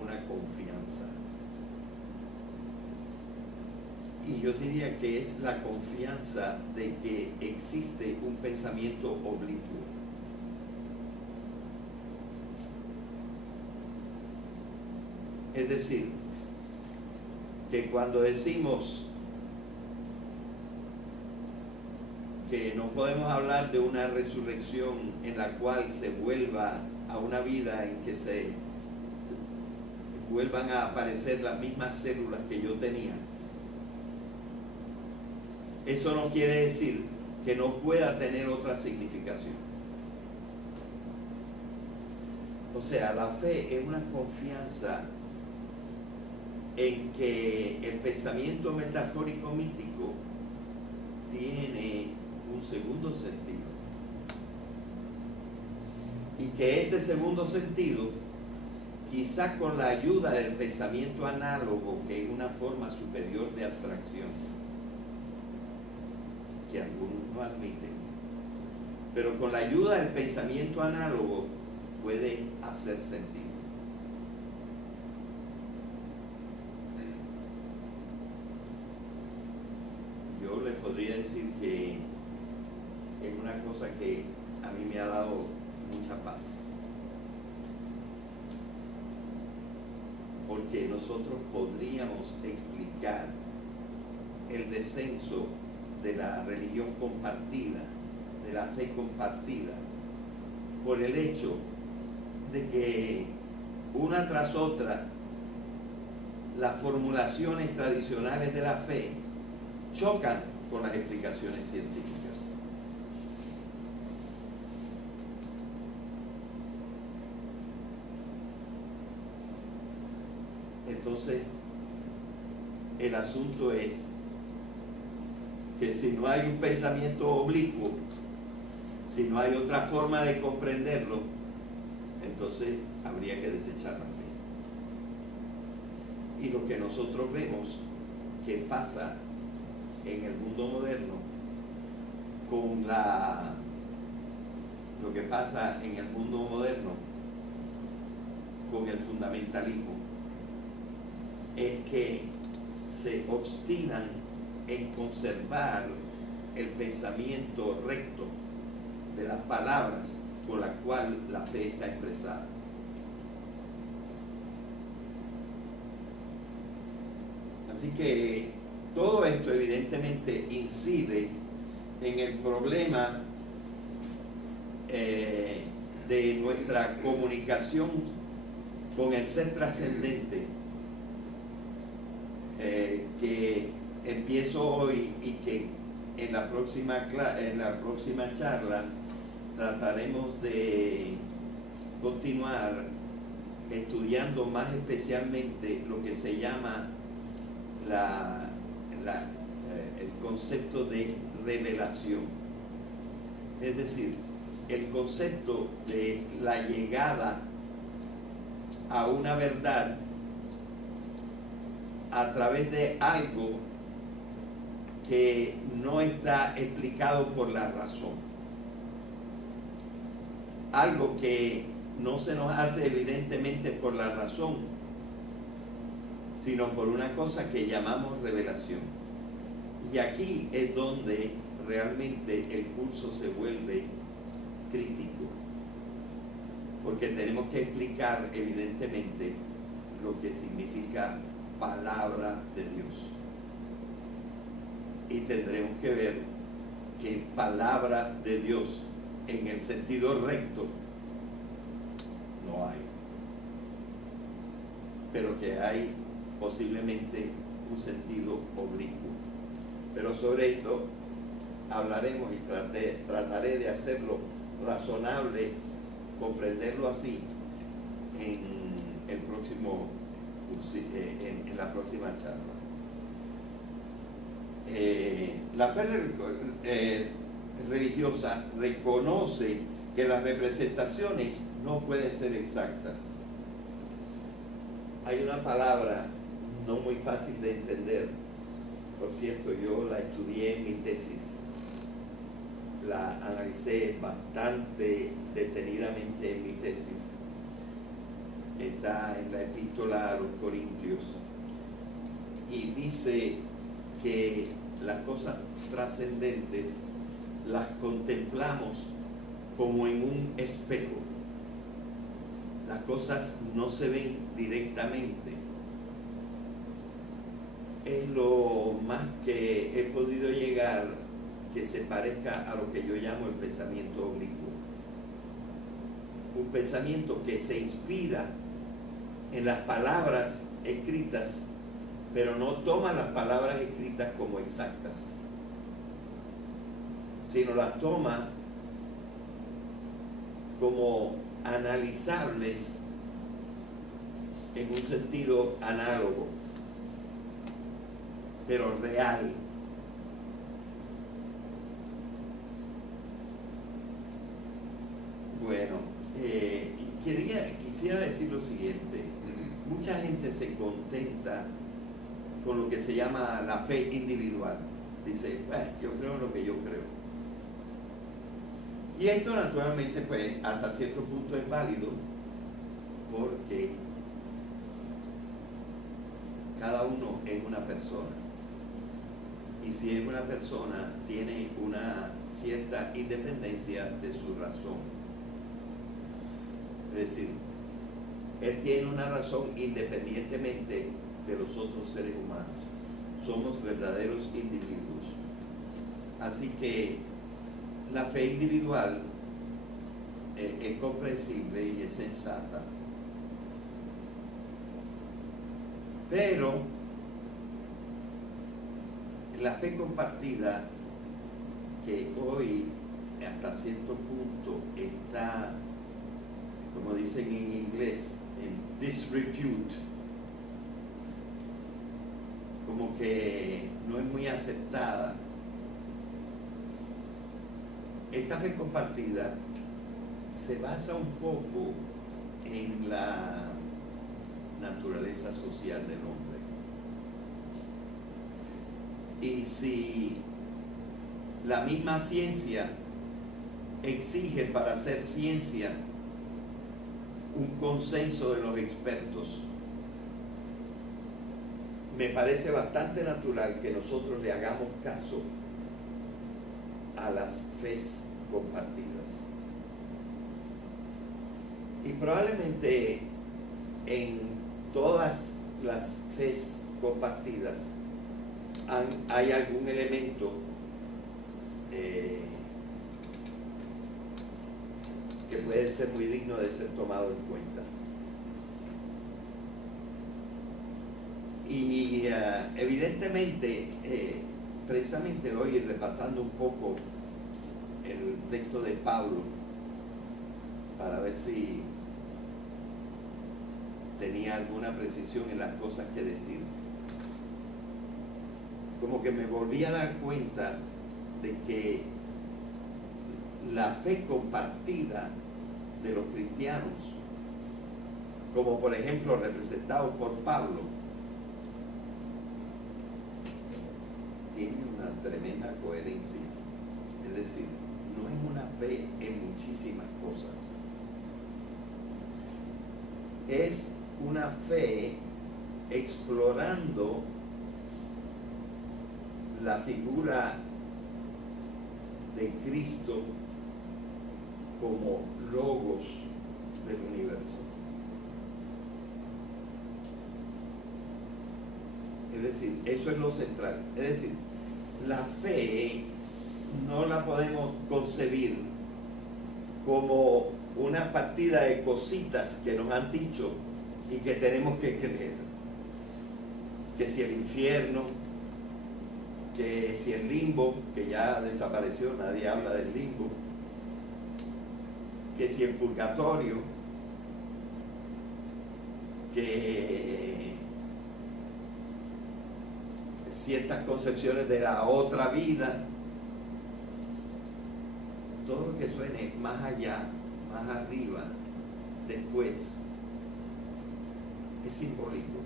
una confianza, y yo diría que es la confianza de que existe un pensamiento oblicuo. Es decir, que cuando decimos que no podemos hablar de una resurrección en la cual se vuelva a una vida en que se vuelvan a aparecer las mismas células que yo tenía. Eso no quiere decir que no pueda tener otra significación. O sea, la fe es una confianza en que el pensamiento metafórico místico tiene un segundo sentido. Y que ese segundo sentido, quizá con la ayuda del pensamiento análogo, que es una forma superior de abstracción, que algunos no admiten, pero con la ayuda del pensamiento análogo puede hacer sentido. Yo les podría decir que es una cosa que a mí me ha dado mucha paz, porque nosotros podríamos explicar el descenso de la religión compartida, de la fe compartida, por el hecho de que una tras otra las formulaciones tradicionales de la fe chocan con las explicaciones científicas. Entonces, el asunto es que si no hay un pensamiento oblicuo, si no hay otra forma de comprenderlo, entonces habría que desechar la fe. Y lo que nosotros vemos que pasa en el mundo moderno con lo que pasa en el mundo moderno con el fundamentalismo es que se obstinan en conservar el pensamiento recto de las palabras con las cuales la fe está expresada. Así que todo esto evidentemente incide en el problema de nuestra comunicación con el ser trascendente, que empiezo hoy y que en la próxima charla trataremos de continuar estudiando más especialmente lo que se llama el concepto de revelación. Es decir, el concepto de la llegada a una verdad a través de algo que no está explicado por la razón. Algo que no se nos hace evidentemente por la razón, sino por una cosa que llamamos revelación. Y aquí es donde realmente el curso se vuelve crítico, porque tenemos que explicar evidentemente lo que significa palabra de Dios. Y tendremos que ver que palabra de Dios en el sentido recto no hay, pero que hay posiblemente un sentido oblicuo. Pero sobre esto hablaremos y trataré de hacerlo razonable, comprenderlo así en la próxima charla. La fe religiosa reconoce que las representaciones no pueden ser exactas. Hay una palabra no muy fácil de entender. Por cierto, yo la estudié en mi tesis, la analicé bastante detenidamente en mi tesis. Está en la epístola a los Corintios y dice que las cosas trascendentes las contemplamos como en un espejo. Las cosas no se ven directamente. Es lo más que he podido llegar que se parezca a lo que yo llamo el pensamiento oblicuo. Un pensamiento que se inspira en las palabras escritas, pero no toma las palabras escritas como exactas, sino las toma como analizables en un sentido análogo, pero real. Bueno, quisiera decir lo siguiente. Mucha gente se contenta con lo que se llama la fe individual. Dice, bueno, yo creo en lo que yo creo. Y esto naturalmente, pues, hasta cierto punto es válido, porque cada uno es una persona. Y si es una persona, tiene una cierta independencia de su razón. Es decir, él tiene una razón independientemente de los otros seres humanos. Somos verdaderos individuos. Así que la fe individual es comprensible y es sensata. Pero la fe compartida, que hoy hasta cierto punto está, como dicen en inglés, en disrepute, como que no es muy aceptada. Esta fe compartida se basa un poco en la naturaleza social del hombre. Y si la misma ciencia exige para hacer ciencia un consenso de los expertos, me parece bastante natural que nosotros le hagamos caso a las fes compartidas. Y probablemente en todas las fes compartidas hay algún elemento que puede ser muy digno de ser tomado en cuenta. Y evidentemente, precisamente hoy, repasando un poco el texto de Pablo, para ver si tenía alguna precisión en las cosas que decir, como que me volví a dar cuenta de que la fe compartida de los cristianos, como por ejemplo representado por Pablo, tiene una tremenda coherencia. Es decir, no es una fe en muchísimas cosas. Es una fe explorando la figura de Cristo como logos del universo. Es decir, eso es lo central. Es decir, la fe no la podemos concebir como una partida de cositas que nos han dicho y que tenemos que creer. Que si el infierno, que si el limbo, que ya desapareció, nadie habla del limbo, que si el purgatorio, que ciertas concepciones de la otra vida, todo lo que suene más allá, más arriba, después, es simbólico.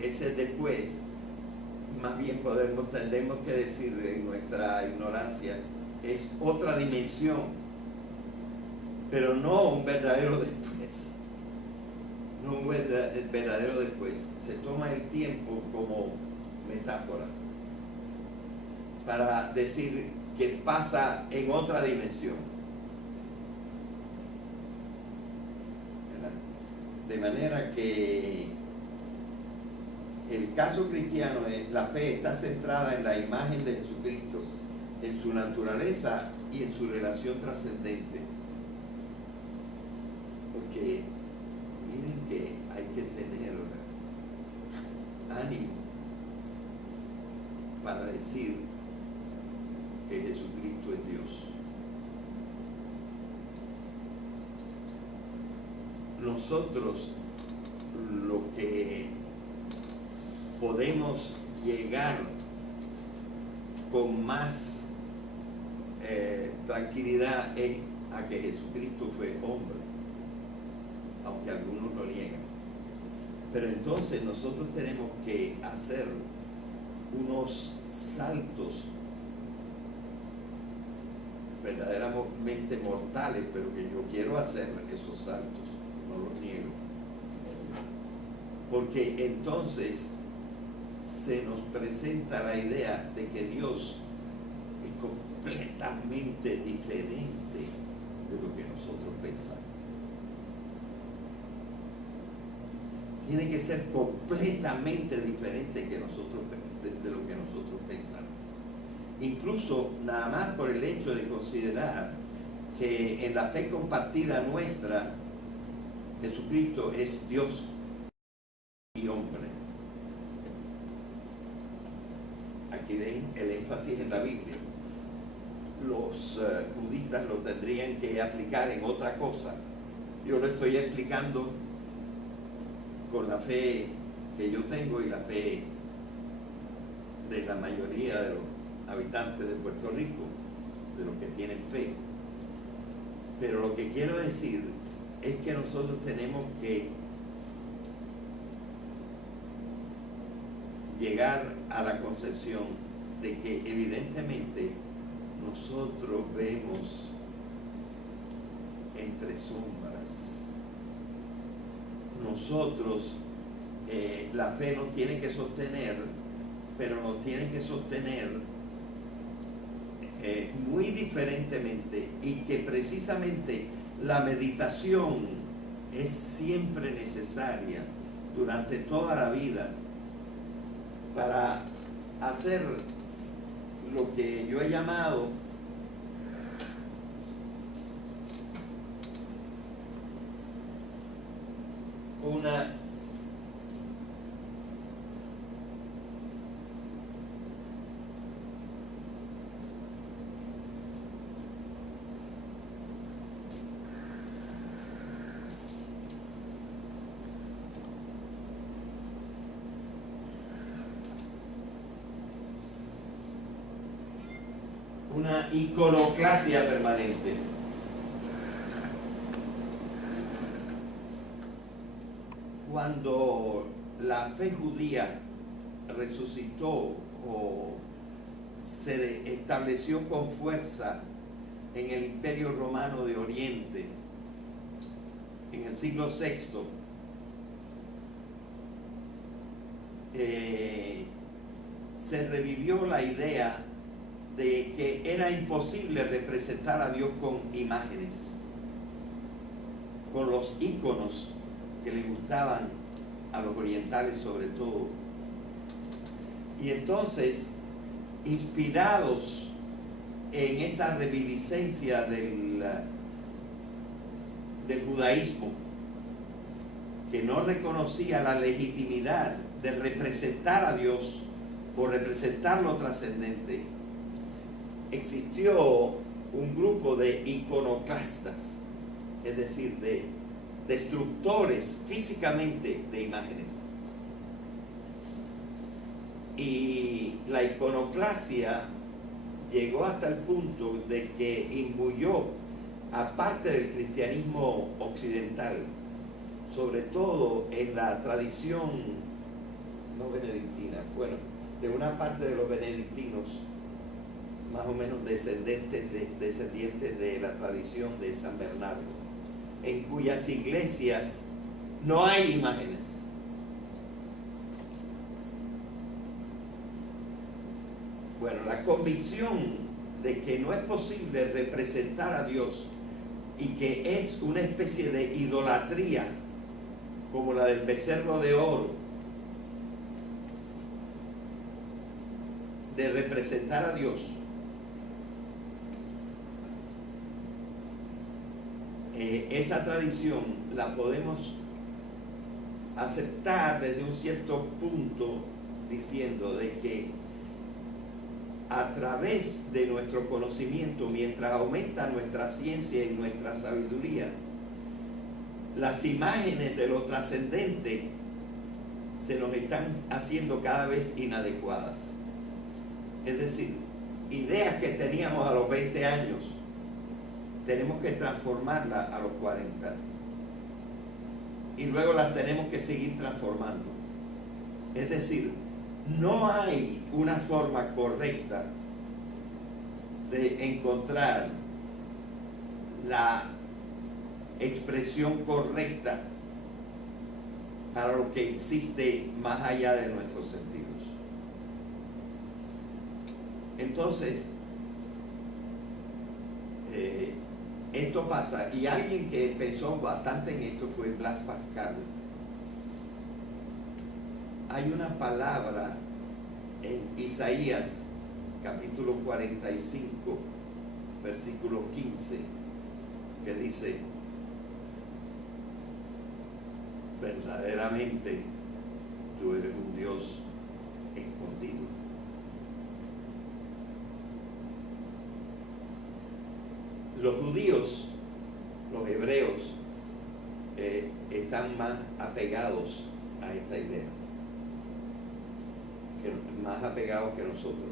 Ese después, más bien tendemos que decir en nuestra ignorancia, es otra dimensión, pero no un verdadero después. No un verdadero después. Se toma el tiempo como metáfora para decir que pasa en otra dimensión. ¿Verdad? De manera que el caso cristiano es la fe está centrada en la imagen de Jesucristo, en su naturaleza y en su relación trascendente. Porque miren que hay que tener ánimo para decir que Jesucristo es Dios. Nosotros lo que podemos llegar con más tranquilidad es a que Jesucristo fue hombre, aunque algunos lo niegan. Pero entonces nosotros tenemos que hacer unos saltos verdaderamente mortales, pero que yo quiero hacer esos saltos, no los niego. Porque entonces se nos presenta la idea de que Dios es completamente diferente de lo que nosotros pensamos. Tiene que ser completamente diferente que nosotros, de lo que nosotros pensamos. Incluso nada más por el hecho de considerar que en la fe compartida nuestra, Jesucristo es Dios y hombre. Aquí ven el énfasis en la Biblia. Los budistas lo tendrían que aplicar en otra cosa. Yo lo estoy explicando con la fe que yo tengo y la fe de la mayoría de los habitantes de Puerto Rico, de los que tienen fe. Pero lo que quiero decir es que nosotros tenemos que llegar a la concepción de que evidentemente nosotros vemos entre sombras. Nosotros, la fe nos tiene que sostener, pero nos tiene que sostener muy diferentemente, y que precisamente la meditación es siempre necesaria durante toda la vida para hacer lo que yo he llamado una iconoclasia permanente. Cuando la fe judía resucitó o se estableció con fuerza en el Imperio Romano de Oriente en el siglo VI, se revivió la idea de que era imposible representar a Dios con imágenes, con los íconos que les gustaban a los orientales sobre todo. Y entonces, inspirados en esa reviviscencia del judaísmo, que no reconocía la legitimidad de representar a Dios o representar lo trascendente, existió un grupo de iconoclastas, es decir, de destructores físicamente de imágenes. Y la iconoclasia llegó hasta el punto de que imbuyó, aparte del cristianismo occidental, sobre todo en la tradición no benedictina, bueno, de una parte de los benedictinos, más o menos descendientes de la tradición de San Bernardo, en cuyas iglesias no hay imágenes. Bueno, la convicción de que no es posible representar a Dios y que es una especie de idolatría como la del becerro de oro, de representar a Dios, esa tradición la podemos aceptar desde un cierto punto, diciendo de que a través de nuestro conocimiento, mientras aumenta nuestra ciencia y nuestra sabiduría, las imágenes de lo trascendente se nos están haciendo cada vez inadecuadas. Es decir, ideas que teníamos a los 20 años, tenemos que transformarlas a los 40. Y luego las tenemos que seguir transformando. Es decir, no hay una forma correcta de encontrar la expresión correcta para lo que existe más allá de nuestros sentidos. Entonces, esto pasa, y alguien que pensó bastante en esto fue Blaise Pascal. Hay una palabra en Isaías capítulo 45 versículo 15 que dice: verdaderamente tú eres un Dios escondido. Los judíos, los hebreos, están más apegados a esta idea, más apegados que nosotros.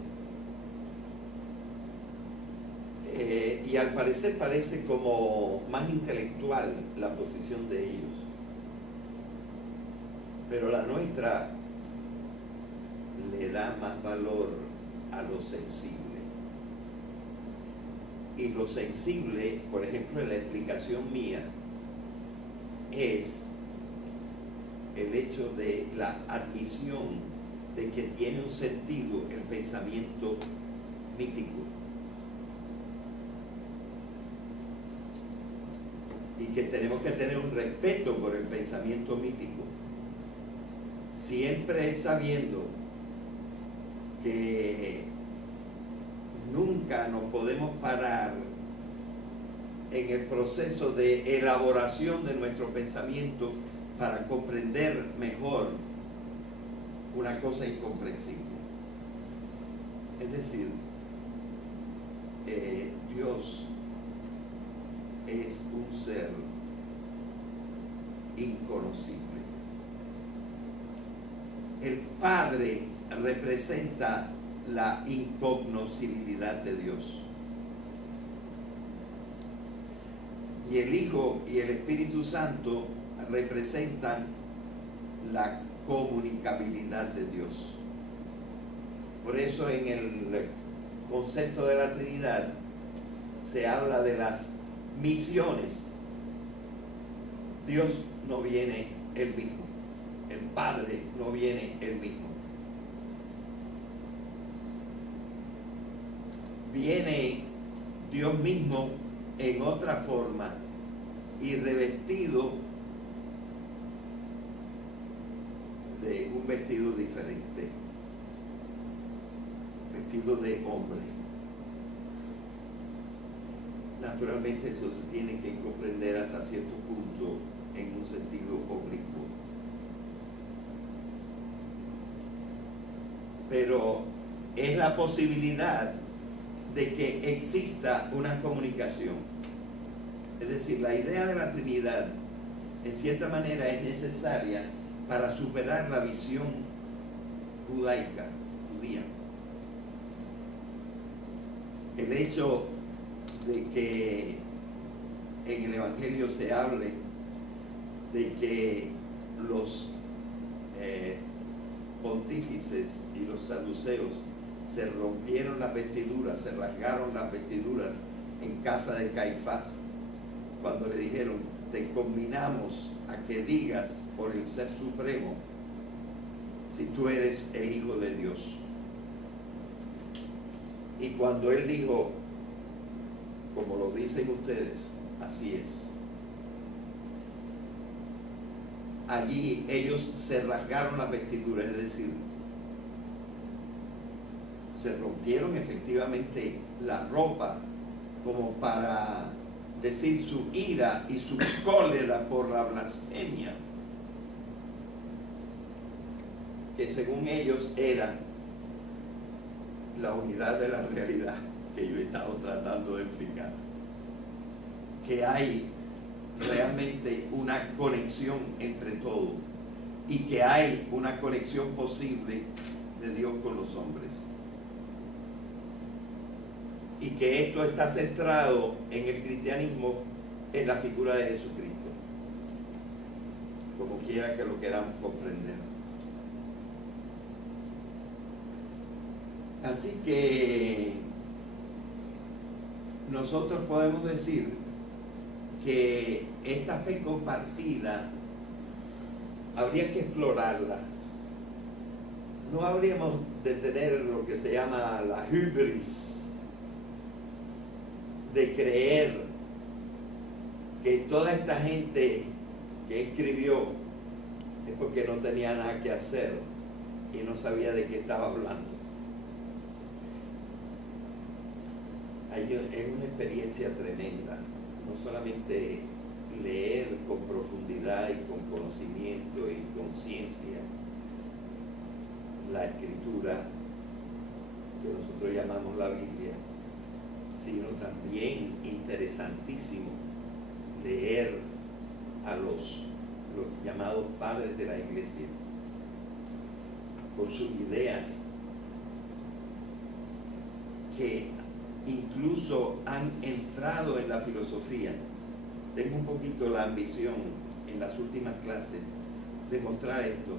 Y al parecer parece como más intelectual la posición de ellos. Pero la nuestra le da más valor a lo sensible. Y lo sensible, por ejemplo, en la explicación mía, es el hecho de la admisión de que tiene un sentido el pensamiento mítico. Y que tenemos que tener un respeto por el pensamiento mítico. Siempre sabiendo que nunca nos podemos parar en el proceso de elaboración de nuestro pensamiento para comprender mejor una cosa incomprensible. Es decir, Dios es un ser inconocible. El Padre representa la incognoscibilidad de Dios. Y el Hijo y el Espíritu Santo representan la comunicabilidad de Dios. Por eso en el concepto de la Trinidad se habla de las misiones. Dios no viene él mismo, el Padre no viene él mismo. Viene Dios mismo en otra forma y revestido de un vestido diferente, vestido de hombre. Naturalmente eso se tiene que comprender hasta cierto punto en un sentido oblicuo. Pero es la posibilidad de que exista una comunicación. Es decir, la idea de la Trinidad en cierta manera es necesaria para superar la visión judía. El hecho de que en el Evangelio se hable de que los pontífices y los saduceos se rompieron las vestiduras, se rasgaron las vestiduras en casa de Caifás, cuando le dijeron: te conminamos a que digas por el Ser Supremo si tú eres el Hijo de Dios. Y cuando él dijo: como lo dicen ustedes, así es, allí ellos se rasgaron las vestiduras, es decir, se rompieron efectivamente la ropa como para decir su ira y su cólera por la blasfemia, que según ellos era la unidad de la realidad que yo he estado tratando de explicar, que hay realmente una conexión entre todo y que hay una conexión posible de Dios con los hombres, y que esto está centrado en el cristianismo, en la figura de Jesucristo, como quiera que lo queramos comprender. Así que nosotros podemos decir que esta fe compartida habría que explorarla. No habríamos de tener lo que se llama la hubris de creer que toda esta gente que escribió es porque no tenía nada que hacer y no sabía de qué estaba hablando. Es una experiencia tremenda, no solamente leer con profundidad y con conocimiento y conciencia la escritura que nosotros llamamos la Biblia, sino también interesantísimo leer a los llamados padres de la iglesia con sus ideas que incluso han entrado en la filosofía. Tengo un poquito la ambición en las últimas clases de mostrar esto,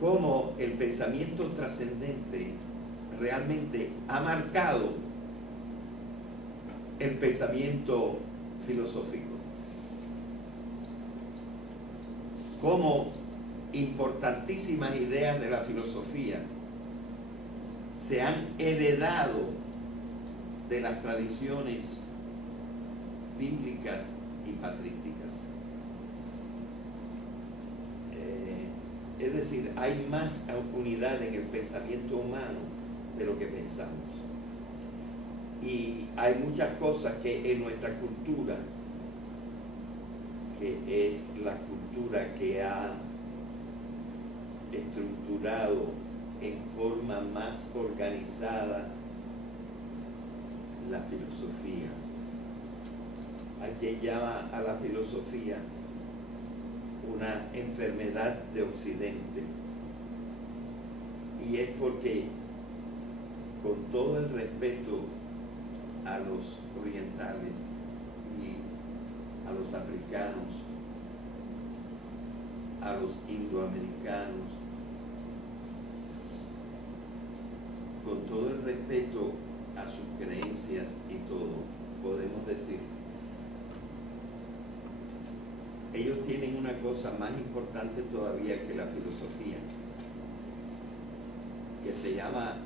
cómo el pensamiento trascendente realmente ha marcado el pensamiento filosófico, cómo importantísimas ideas de la filosofía se han heredado de las tradiciones bíblicas y patrísticas. Es decir, hay más unidad en el pensamiento humano de lo que pensamos. Y hay muchas cosas que en nuestra cultura, que es la cultura que ha estructurado en forma más organizada la filosofía. Hay quien llama a la filosofía una enfermedad de Occidente, y es porque, con todo el respeto a los orientales y a los africanos, a los indoamericanos, con todo el respeto a sus creencias y todo, podemos decir, ellos tienen una cosa más importante todavía que la filosofía, que se llama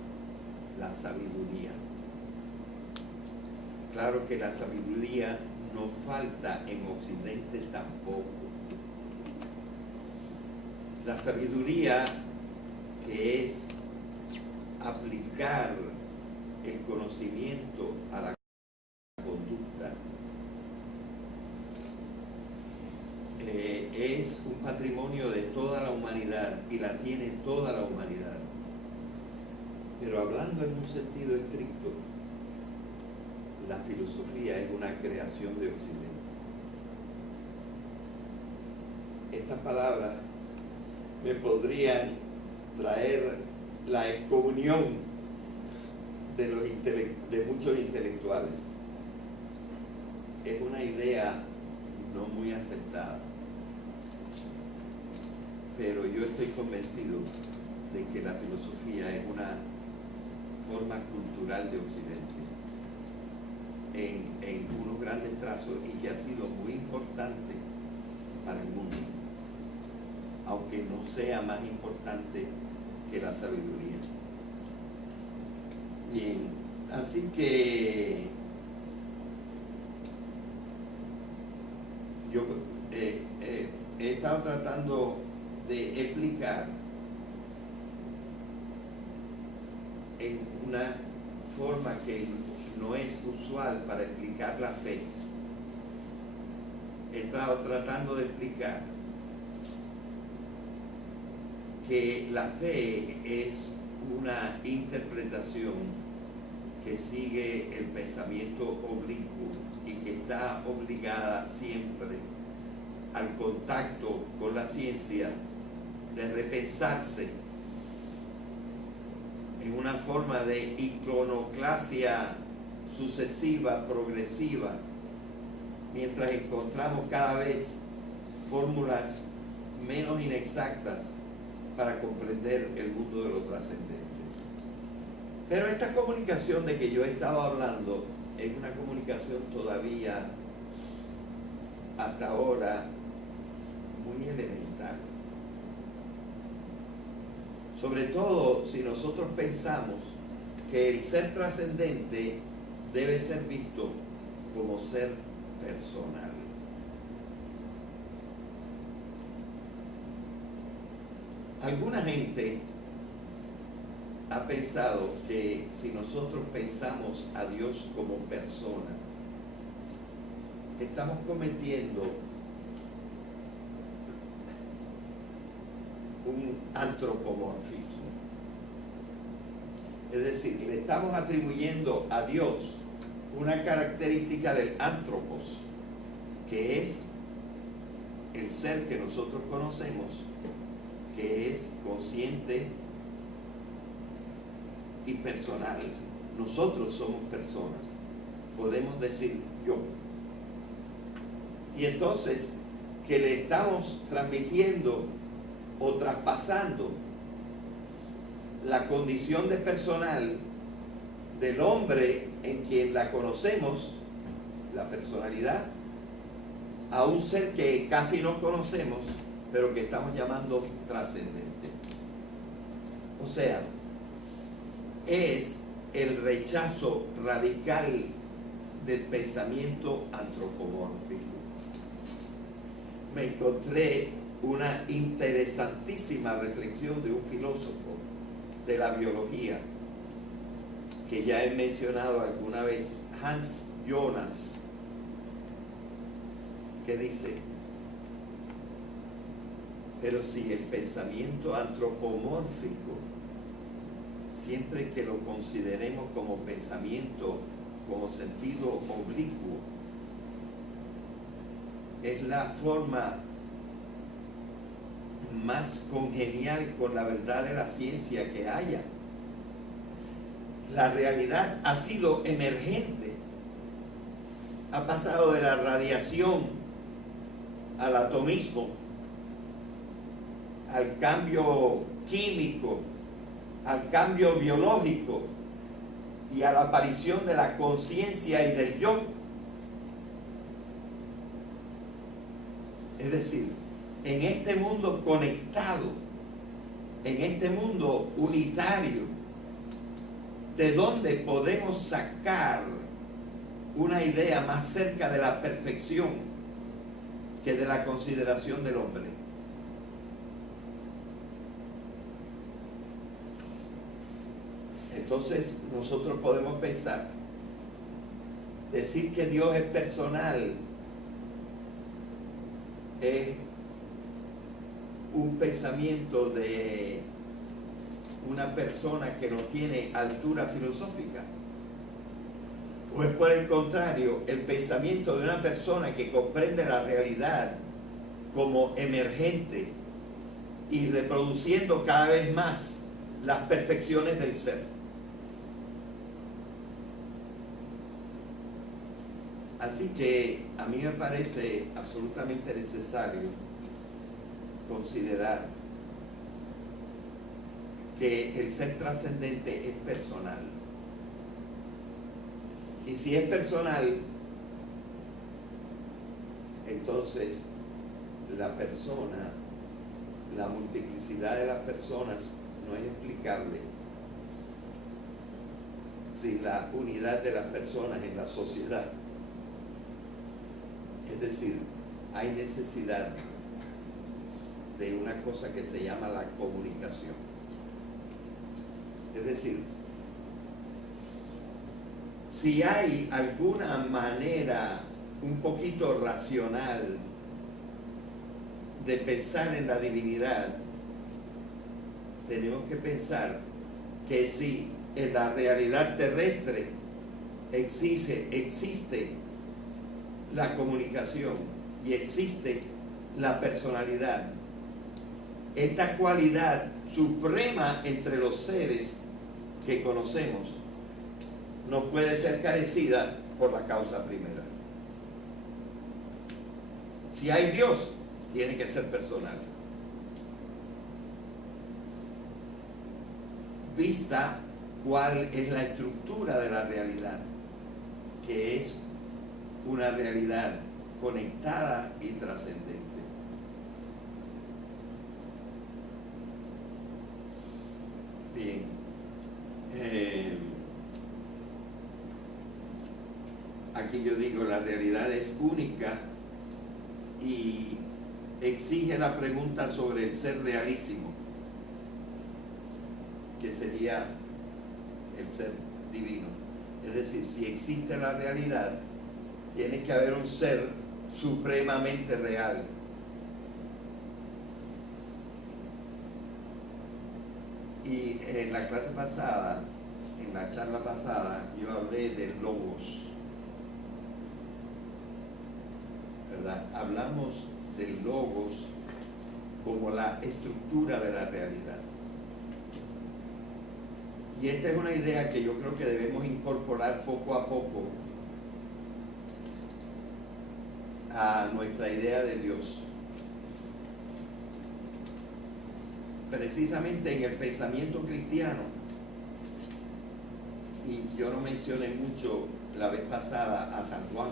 la sabiduría. Claro que la sabiduría no falta en Occidente tampoco. La sabiduría, que es aplicar el conocimiento a la conducta, es un patrimonio de toda la humanidad y la tiene toda la humanidad. Pero hablando en un sentido estricto, la filosofía es una creación de Occidente. Estas palabras me podrían traer la excomunión de muchos intelectuales. Es una idea no muy aceptada, pero yo estoy convencido de que la filosofía es una forma cultural de Occidente en unos grandes trazos, y que ha sido muy importante para el mundo, aunque no sea más importante que la sabiduría. Bien, así que yo he estado tratando de explicar en una forma que no es usual para explicar la fe. He estado tratando de explicar que la fe es una interpretación que sigue el pensamiento oblicuo y que está obligada siempre al contacto con la ciencia de repensarse en una forma de iconoclasia sucesiva, progresiva, mientras encontramos cada vez fórmulas menos inexactas para comprender el mundo de lo trascendente. Pero esta comunicación de que yo he estado hablando es una comunicación todavía hasta ahora muy elemental. Sobre todo si nosotros pensamos que el ser trascendente debe ser visto como ser personal. Alguna gente ha pensado que si nosotros pensamos a Dios como persona, estamos cometiendo un antropomorfismo. Es decir, le estamos atribuyendo a Dios una característica del antropos, que es el ser que nosotros conocemos, que es consciente y personal. Nosotros somos personas, podemos decir yo. Y entonces que le estamos transmitiendo o traspasando la condición de personal del hombre en quien la conocemos, la personalidad, a un ser que casi no conocemos, pero que estamos llamando trascendente. O sea, es el rechazo radical del pensamiento antropomórfico. Me encontré una interesantísima reflexión de un filósofo de la biología que ya he mencionado alguna vez, Hans Jonas, que dice: pero si el pensamiento antropomórfico, siempre que lo consideremos como pensamiento, como sentido oblicuo, es la forma más congenial con la verdad de la ciencia que haya. La realidad ha sido emergente, ha pasado de la radiación al atomismo, al cambio químico, al cambio biológico y a la aparición de la conciencia y del yo. Es decir, en este mundo conectado, en este mundo unitario, ¿de dónde podemos sacar una idea más cerca de la perfección que de la consideración del hombre? Entonces nosotros podemos pensar, decir que Dios es personal es un pensamiento de una persona que no tiene altura filosófica, o es por el contrario el pensamiento de una persona que comprende la realidad como emergente y reproduciendo cada vez más las perfecciones del ser. Así que a mí me parece absolutamente necesario considerar que el ser trascendente es personal. Y si es personal, entonces la persona, la multiplicidad de las personas no es explicable sin la unidad de las personas en la sociedad. Es decir, hay necesidad de una cosa que se llama la comunicación. Es decir, si hay alguna manera un poquito racional de pensar en la divinidad, tenemos que pensar que si en la realidad terrestre existe la comunicación y existe la personalidad, esta cualidad suprema entre los seres que conocemos no puede ser carecida por la causa primera. Si hay Dios, tiene que ser personal. Vista cuál es la estructura de la realidad, que es una realidad conectada y trascendente. Bien. Aquí yo digo, la realidad es única y exige la pregunta sobre el ser realísimo, que sería el ser divino. Es decir, si existe la realidad, tiene que haber un ser supremamente real. Y en la clase pasada, en la charla pasada, yo hablé del logos, ¿verdad? Hablamos del logos como la estructura de la realidad. Y esta es una idea que yo creo que debemos incorporar poco a poco a nuestra idea de Dios. Precisamente en el pensamiento cristiano, y yo no mencioné mucho la vez pasada a San Juan,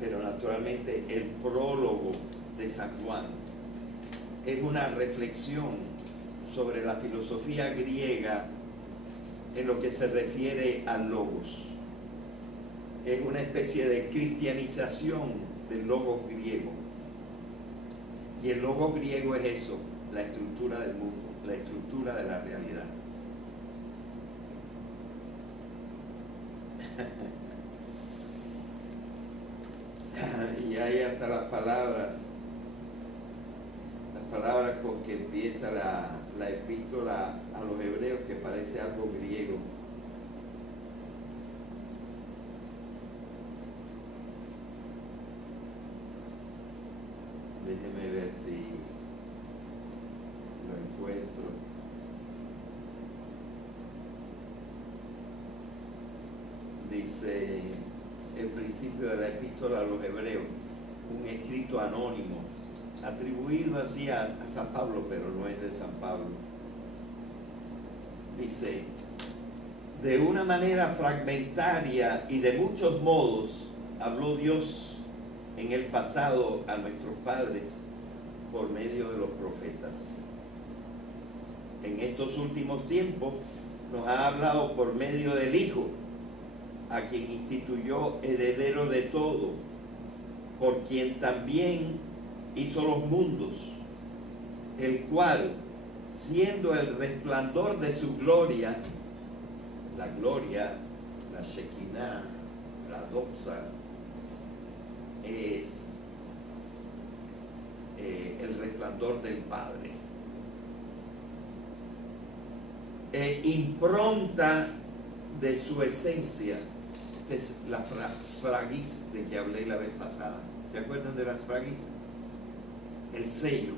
pero naturalmente el prólogo de San Juan es una reflexión sobre la filosofía griega en lo que se refiere al logos. Es una especie de cristianización del logos griego. Y el logos griego es eso, la estructura del mundo, la estructura de la realidad. Y hay hasta las palabras con que empieza la epístola a los hebreos, que parece algo griego. Déjeme ver si lo encuentro. Dice el principio de la epístola a los hebreos, un escrito anónimo, atribuido así a San Pablo, pero no es de San Pablo. Dice: de una manera fragmentaria y de muchos modos habló Dios en el pasado a nuestros padres por medio de los profetas. En estos últimos tiempos nos ha hablado por medio del Hijo, a quien instituyó heredero de todo, por quien también hizo los mundos, el cual, siendo el resplandor de su gloria, la gloria, la Shekinah, la doxa, es el resplandor del Padre, impronta de su esencia. Esta es la sfragis de que hablé la vez pasada. ¿Se acuerdan de la sfragis? El sello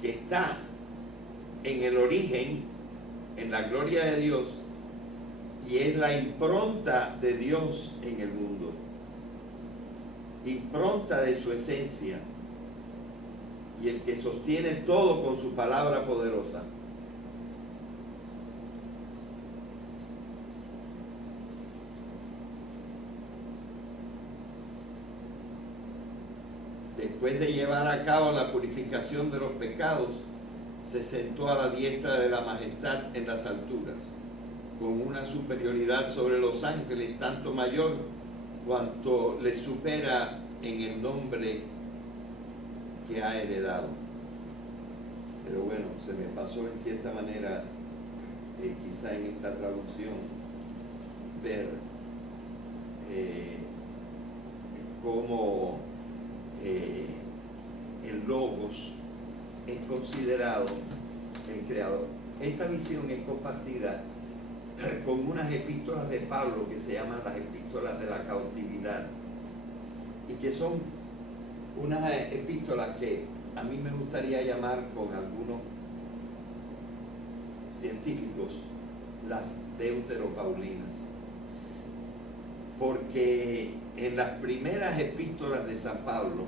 que está en el origen, en la gloria de Dios, y es la impronta de Dios en el mundo, impronta de su esencia, y el que sostiene todo con su palabra poderosa. Después de llevar a cabo la purificación de los pecados, se sentó a la diestra de la majestad en las alturas, con una superioridad sobre los ángeles tanto mayor cuanto les supera en el nombre que ha heredado. Pero bueno, se me pasó en cierta manera quizá en esta traducción, ver cómo el Logos es considerado el creador. Esta visión es compartida con unas epístolas de Pablo que se llaman las epístolas de la cautividad, y que son unas epístolas que a mí me gustaría llamar con algunos científicos las deuteropaulinas, porque en las primeras epístolas de San Pablo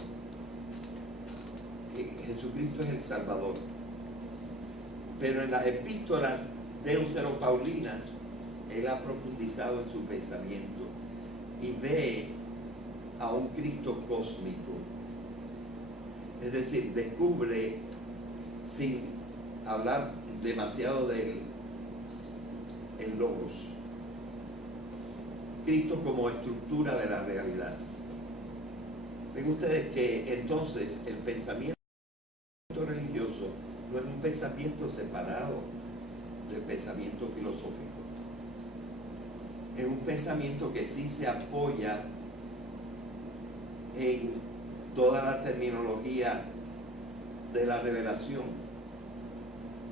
Jesucristo es el Salvador, pero en las epístolas deuteropaulinas él ha profundizado en su pensamiento y ve a un Cristo cósmico, es decir, descubre, sin hablar demasiado del Logos, Cristo como estructura de la realidad. Ven ustedes que entonces el pensamiento religioso no es un pensamiento separado del pensamiento filosófico, es un pensamiento que sí se apoya en toda la terminología de la revelación,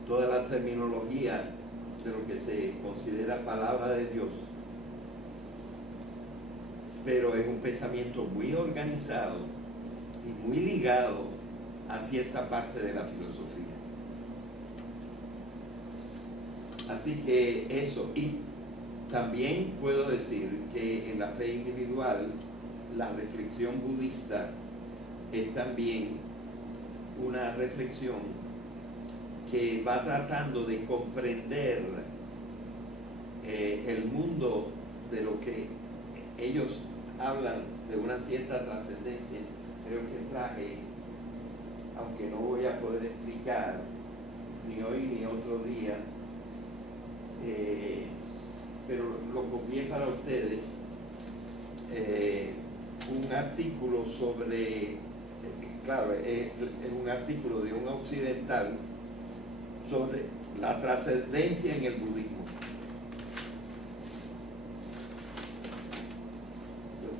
toda la terminología de lo que se considera palabra de Dios, pero es un pensamiento muy organizado y muy ligado a cierta parte de la filosofía. Así que eso, y también puedo decir que en la fe individual la reflexión budista es también una reflexión que va tratando de comprender el mundo de lo que ellos hablan de una cierta trascendencia. Creo que traje, aunque no voy a poder explicar ni hoy ni otro día, pero lo copié para ustedes, un artículo sobre, claro, es un artículo de un occidental sobre la trascendencia en el budismo.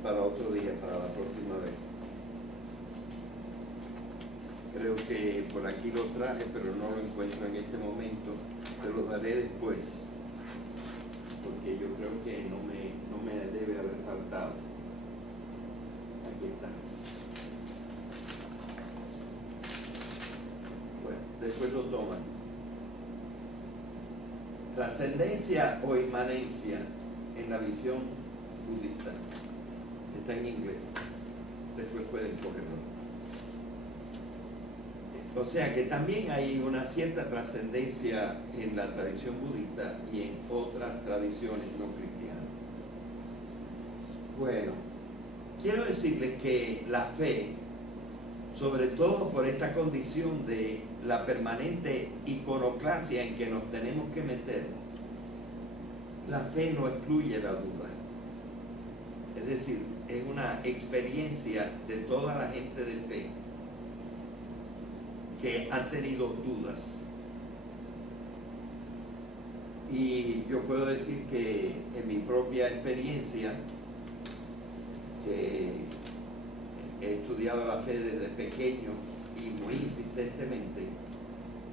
Para otro día, para la próxima vez. Creo que por aquí lo traje, pero no lo encuentro en este momento. Te lo daré después, porque yo creo que no me debe haber faltado. Aquí está. Bueno, después lo toman. Trascendencia o inmanencia en la visión budista. Está en inglés, después pueden cogerlo. O sea que también hay una cierta trascendencia en la tradición budista y en otras tradiciones no cristianas. Bueno, quiero decirles que la fe, sobre todo por esta condición de la permanente iconoclasia en que nos tenemos que meter, la fe no excluye la duda. Es decir, es una experiencia de toda la gente de fe que han tenido dudas. Y yo puedo decir que en mi propia experiencia, que he estudiado la fe desde pequeño y muy insistentemente,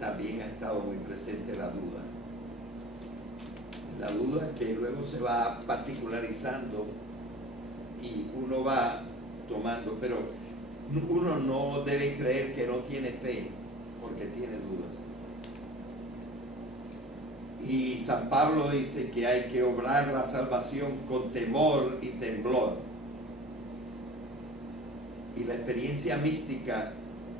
también ha estado muy presente la duda. La duda que luego se va particularizando y uno va tomando, pero uno no debe creer que no tiene fe porque tiene dudas. Y San Pablo dice que hay que obrar la salvación con temor y temblor. Y la experiencia mística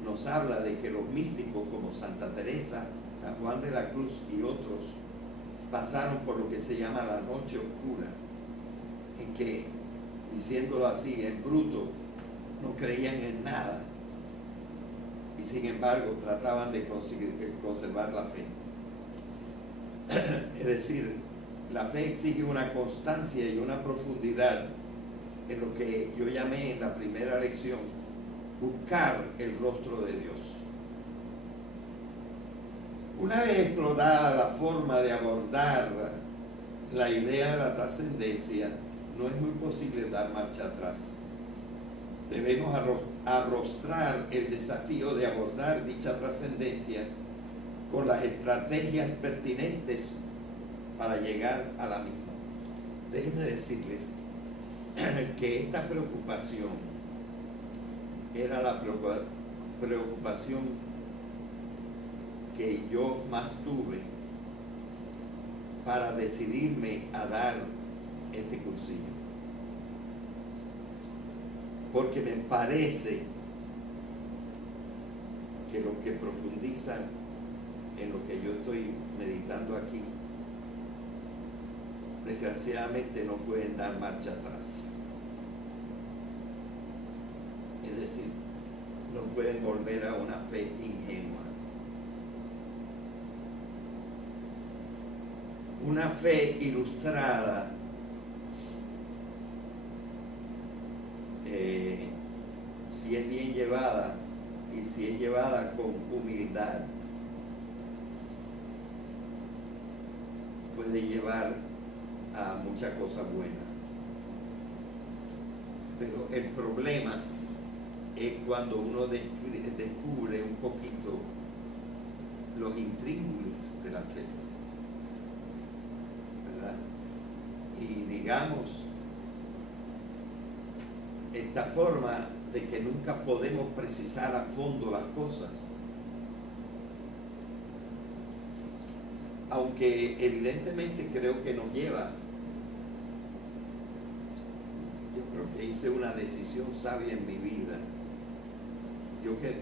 nos habla de que los místicos como Santa Teresa, San Juan de la Cruz y otros pasaron por lo que se llama la noche oscura, en que, diciéndolo así, en bruto, no creían en nada y sin embargo trataban de conservar la fe. Es decir, la fe exige una constancia y una profundidad en lo que yo llamé en la primera lección buscar el rostro de Dios. Una vez explorada la forma de abordar la idea de la trascendencia, no es muy posible dar marcha atrás. Debemos arrostrar el desafío de abordar dicha trascendencia con las estrategias pertinentes para llegar a la misma. Déjenme decirles que esta preocupación era la preocupación que yo más tuve para decidirme a dar este cursillo. Porque me parece que los que profundizan en lo que yo estoy meditando aquí, desgraciadamente no pueden dar marcha atrás. Es decir, no pueden volver a una fe ingenua. Una fe ilustrada si es bien llevada y si es llevada con humildad, puede llevar a muchas cosas buenas. Pero el problema es cuando uno descubre un poquito los intríngulis de la fe, ¿verdad? Y digamos, esta forma de que nunca podemos precisar a fondo las cosas, aunque evidentemente creo que nos lleva, yo creo que hice una decisión sabia en mi vida. Yo que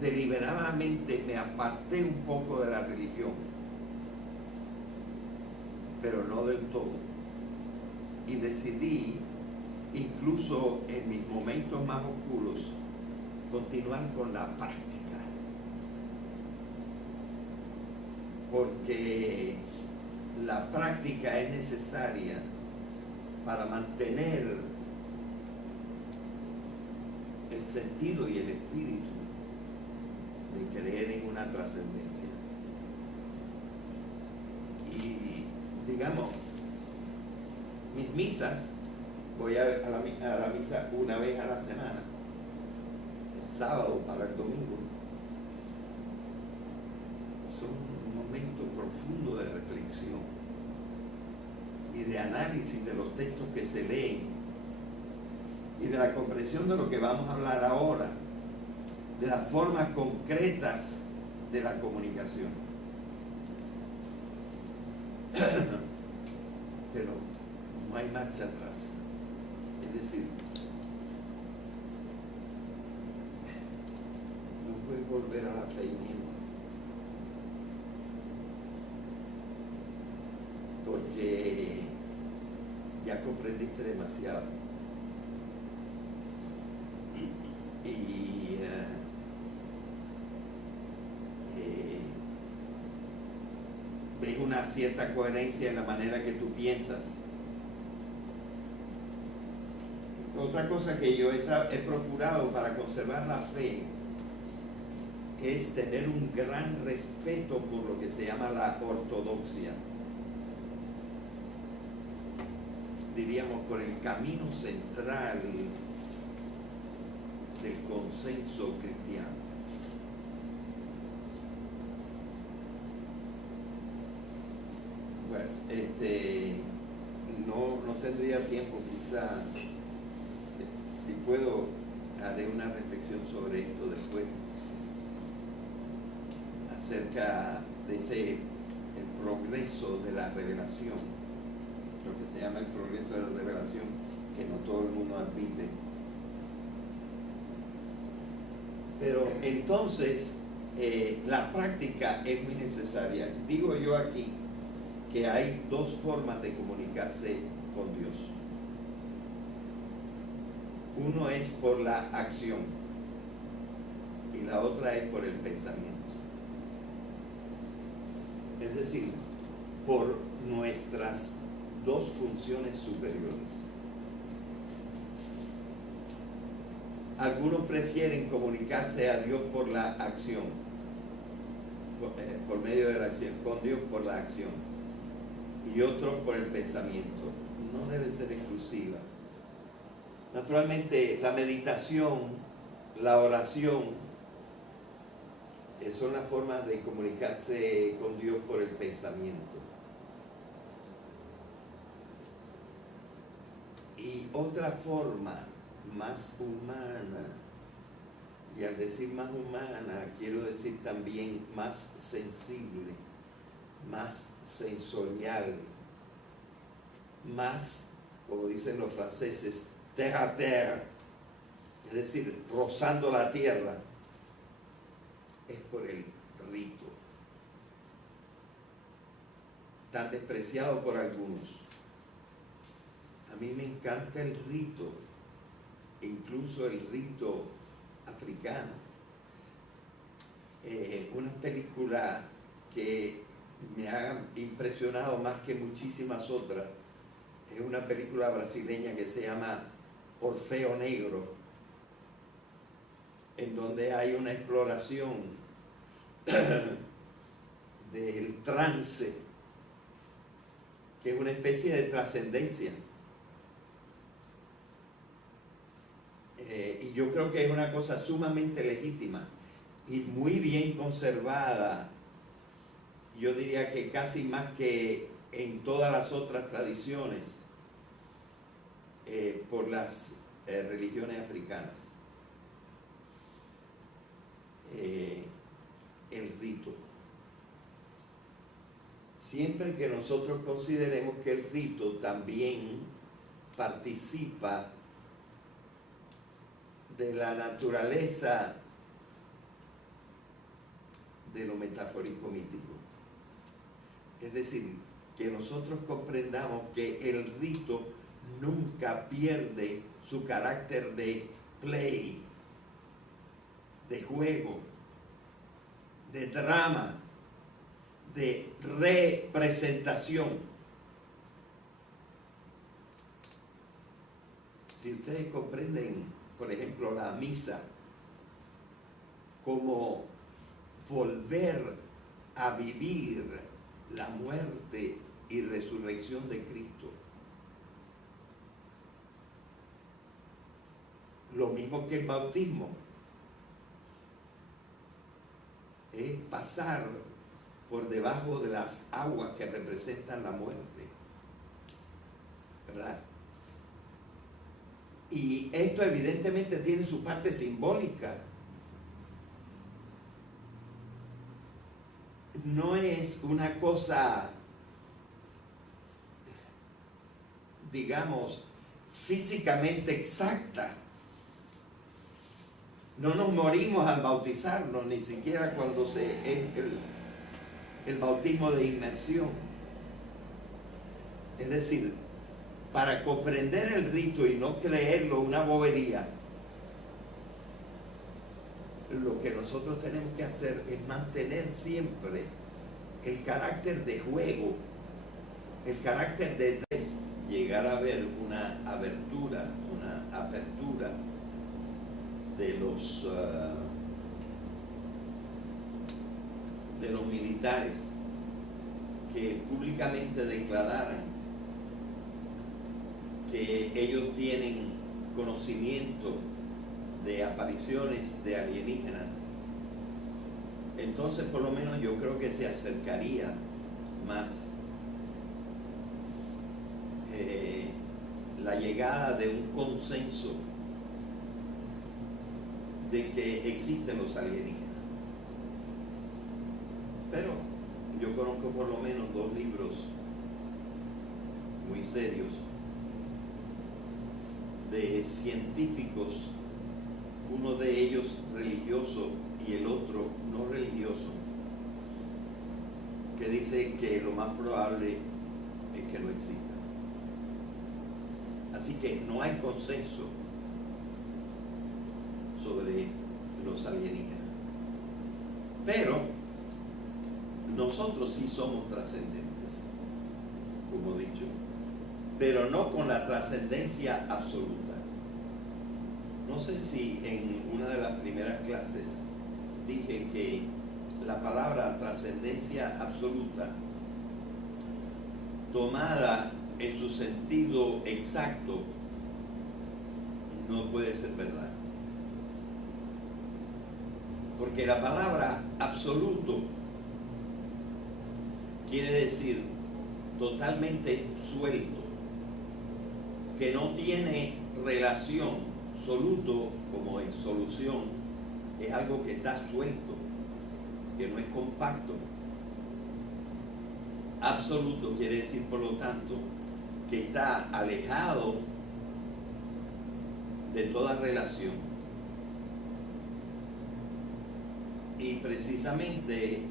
deliberadamente me aparté un poco de la religión, pero no del todo, y decidí, incluso en mis momentos más oscuros, continuar con la práctica, porque la práctica es necesaria para mantener el sentido y el espíritu de creer en una trascendencia. Y digamos, mis misas, voy a la misa una vez a la semana, el sábado para el domingo. Son un momento profundo de reflexión y de análisis de los textos que se leen y de la comprensión de lo que vamos a hablar ahora, de las formas concretas de la comunicación. Pero no hay marcha atrás. Es decir, no puedes volver a la fe ingenua, porque ya comprendiste demasiado. Y ves una cierta coherencia en la manera que tú piensas. Otra cosa que yo he procurado para conservar la fe es tener un gran respeto por lo que se llama la ortodoxia. Diríamos, por el camino central del consenso cristiano. Bueno, no tendría tiempo, quizá, si puedo, haré una reflexión sobre esto después, acerca de el progreso de la revelación, lo que se llama el progreso de la revelación, que no todo el mundo admite. Pero entonces la práctica es muy necesaria. Digo yo aquí que hay dos formas de comunicarse con Dios. Uno es por la acción y la otra es por el pensamiento. Es decir, por nuestras dos funciones superiores. Algunos prefieren comunicarse a Dios por la acción por medio de la acción, con Dios por la acción, y otros por el pensamiento. No debe ser exclusiva. Naturalmente, la meditación, la oración, son las formas de comunicarse con Dios por el pensamiento. Y otra forma más humana, y al decir más humana, quiero decir también más sensible, más sensorial, más, como dicen los franceses, terre à terre, es decir, rozando la tierra, es por el rito, tan despreciado por algunos. A mí me encanta el rito, incluso el rito africano. Una película que me ha impresionado más que muchísimas otras es una película brasileña que se llama Orfeo Negro, en donde hay una exploración del trance, que es una especie de trascendencia. Y yo creo que es una cosa sumamente legítima y muy bien conservada, yo diría que casi más que en todas las otras tradiciones, por las religiones africanas. El rito. Siempre que nosotros consideremos que el rito también participa de la naturaleza de lo metafórico mítico, es decir, que nosotros comprendamos que el rito nunca pierde su carácter de play, de juego, de drama, de representación. Si ustedes comprenden, por ejemplo, la misa como volver a vivir la muerte y resurrección de Cristo, lo mismo que el bautismo, es pasar por debajo de las aguas que representan la muerte, ¿verdad? Y esto evidentemente tiene su parte simbólica. No es una cosa, digamos, físicamente exacta. No nos morimos al bautizarnos, ni siquiera cuando es el bautismo de inmersión. Es decir, para comprender el rito y no creerlo una bobería, lo que nosotros tenemos que hacer es mantener siempre el carácter de juego, el carácter de llegar a ver una apertura de los militares que públicamente declararan que ellos tienen conocimiento de apariciones de alienígenas. Entonces, por lo menos yo creo que se acercaría más la llegada de un consenso de que existen los alienígenas. Pero yo conozco por lo menos 2 libros muy serios de científicos, uno de ellos religioso y el otro no religioso, que dice que lo más probable es que no exista. Así que no hay consenso sobre los alienígenas. Pero nosotros sí somos trascendentes, como he dicho, pero no con la trascendencia absoluta. No sé si en una de las primeras clases dije que la palabra trascendencia absoluta, tomada en su sentido exacto, no puede ser verdad. Porque la palabra absoluto quiere decir totalmente suelto, que no tiene relación. Soluto, como en solución, es algo que está suelto, que no es compacto. Absoluto quiere decir, por lo tanto, que está alejado de toda relación. Y precisamente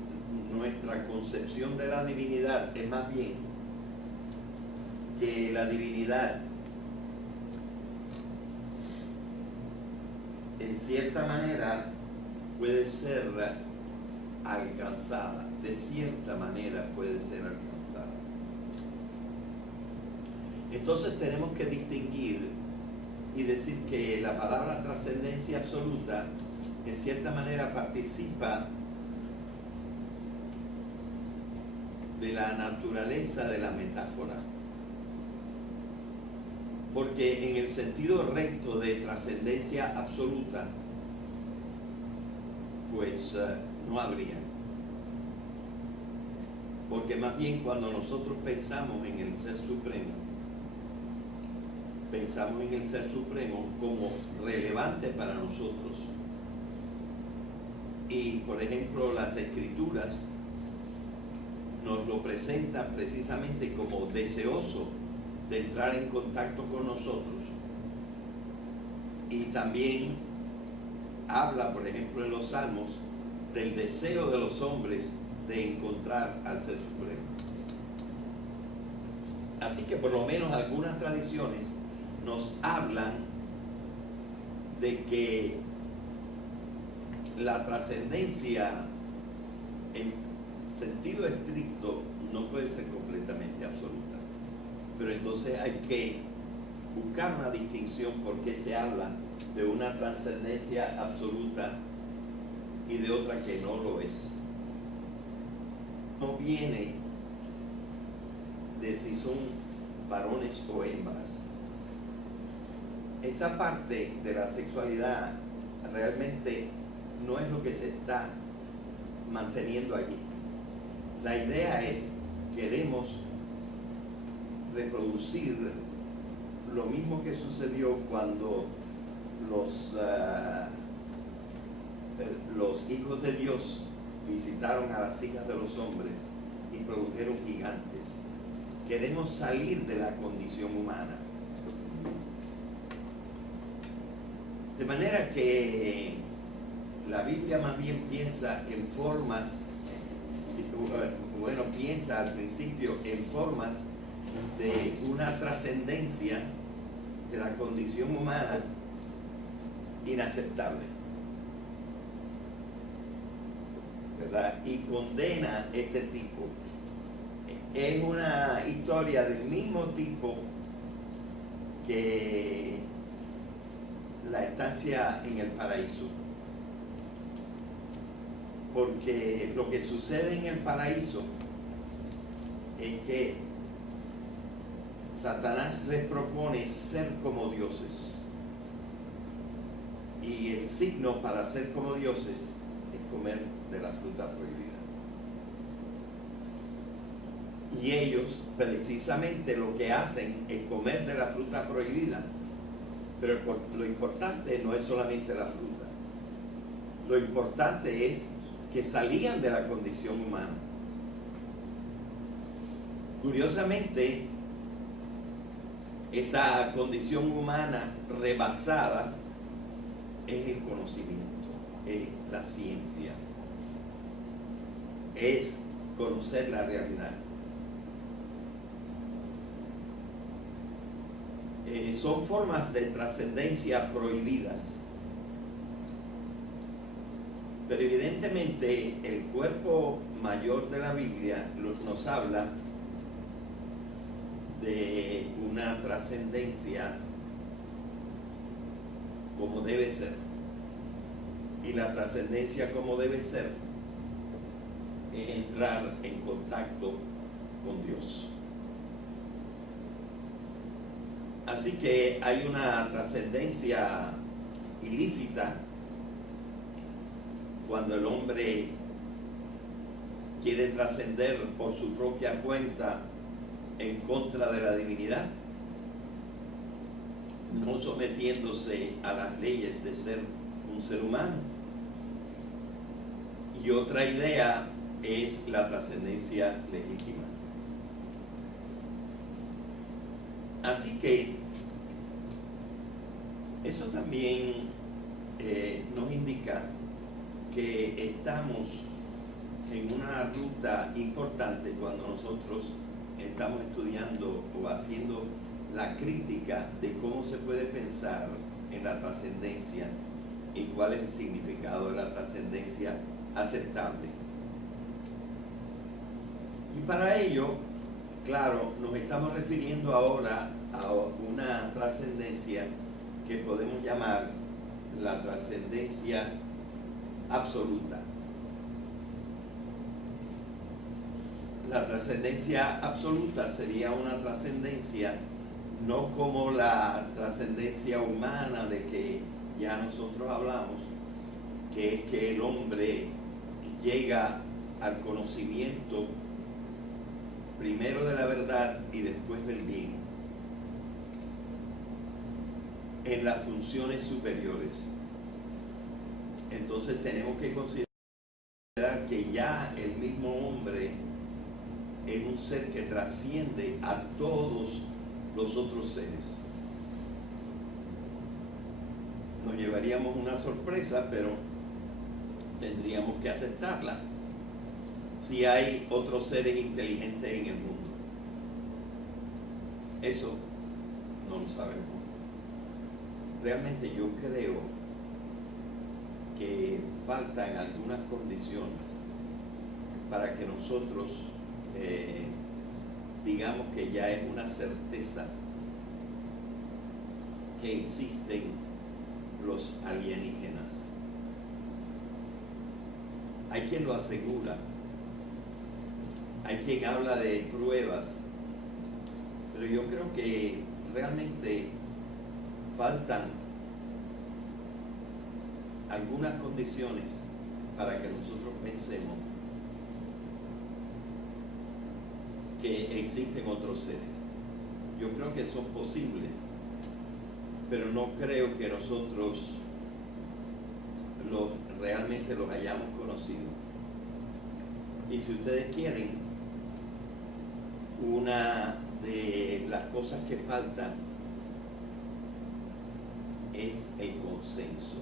nuestra concepción de la divinidad es más bien que la divinidad en cierta manera puede ser alcanzada, de cierta manera puede ser alcanzada. Entonces tenemos que distinguir y decir que la palabra trascendencia absoluta en cierta manera participa de la naturaleza de la metáfora, porque en el sentido recto de trascendencia absoluta, pues no habría. Porque más bien cuando nosotros pensamos en el Ser Supremo, pensamos en el Ser Supremo como relevante para nosotros. Y por ejemplo las Escrituras nos lo presentan precisamente como deseoso de entrar en contacto con nosotros. Y también habla, por ejemplo, en los Salmos, del deseo de los hombres de encontrar al Ser Supremo. Así que por lo menos algunas tradiciones nos hablan de que la trascendencia en sentido estricto no puede ser completamente absoluta. Pero entonces hay que buscar una distinción porque se habla de una trascendencia absoluta y de otra que no lo es. No viene de si son varones o hembras. Esa parte de la sexualidad realmente no es lo que se está manteniendo allí. La idea es, queremos reproducir lo mismo que sucedió cuando los hijos de Dios visitaron a las hijas de los hombres y produjeron gigantes. Queremos salir de la condición humana. De manera que la Biblia más bien piensa en formas, bueno, piensa al principio en formas de una trascendencia de la condición humana inaceptable, ¿verdad? Y condena este tipo. Es una historia del mismo tipo que la estancia en el paraíso, porque lo que sucede en el paraíso es que Satanás les propone ser como dioses, y el signo para ser como dioses es comer de la fruta prohibida. Y ellos precisamente lo que hacen es comer de la fruta prohibida. Pero lo importante no es solamente la fruta. Lo importante es que salían de la condición humana. Curiosamente, esa condición humana rebasada es el conocimiento, es la ciencia, es conocer la realidad. Son formas de trascendencia prohibidas. Pero evidentemente el cuerpo mayor de la Biblia nos habla de una trascendencia como debe ser. Y la trascendencia como debe ser es entrar en contacto con Dios. Así que hay una trascendencia ilícita cuando el hombre quiere trascender por su propia cuenta en contra de la divinidad, no sometiéndose a las leyes de ser un ser humano. Y otra idea es la trascendencia legítima. Así que eso también nos indica que estamos en una ruta importante cuando nosotros estamos estudiando o haciendo la crítica de cómo se puede pensar en la trascendencia y cuál es el significado de la trascendencia aceptable. Y para ello, claro, nos estamos refiriendo ahora a una trascendencia que podemos llamar la trascendencia absoluta. La trascendencia absoluta sería una trascendencia no como la trascendencia humana de que ya nosotros hablamos, que es que el hombre llega al conocimiento primero de la verdad y después del bien, en las funciones superiores. Entonces tenemos que considerar que ya el mismo hombre es un ser que trasciende a todos los otros seres. Nos llevaríamos una sorpresa, pero tendríamos que aceptarla si hay otros seres inteligentes en el mundo. Eso no lo sabemos. Realmente yo creo que faltan algunas condiciones para que nosotros digamos que ya es una certeza que existen los alienígenas. Hay quien lo asegura, hay quien habla de pruebas, pero yo creo que realmente faltan algunas condiciones para que nosotros pensemos que existen otros seres. Yo creo que son posibles, pero no creo que nosotros realmente los hayamos conocido. Y si ustedes quieren, una de las cosas que faltan es el consenso.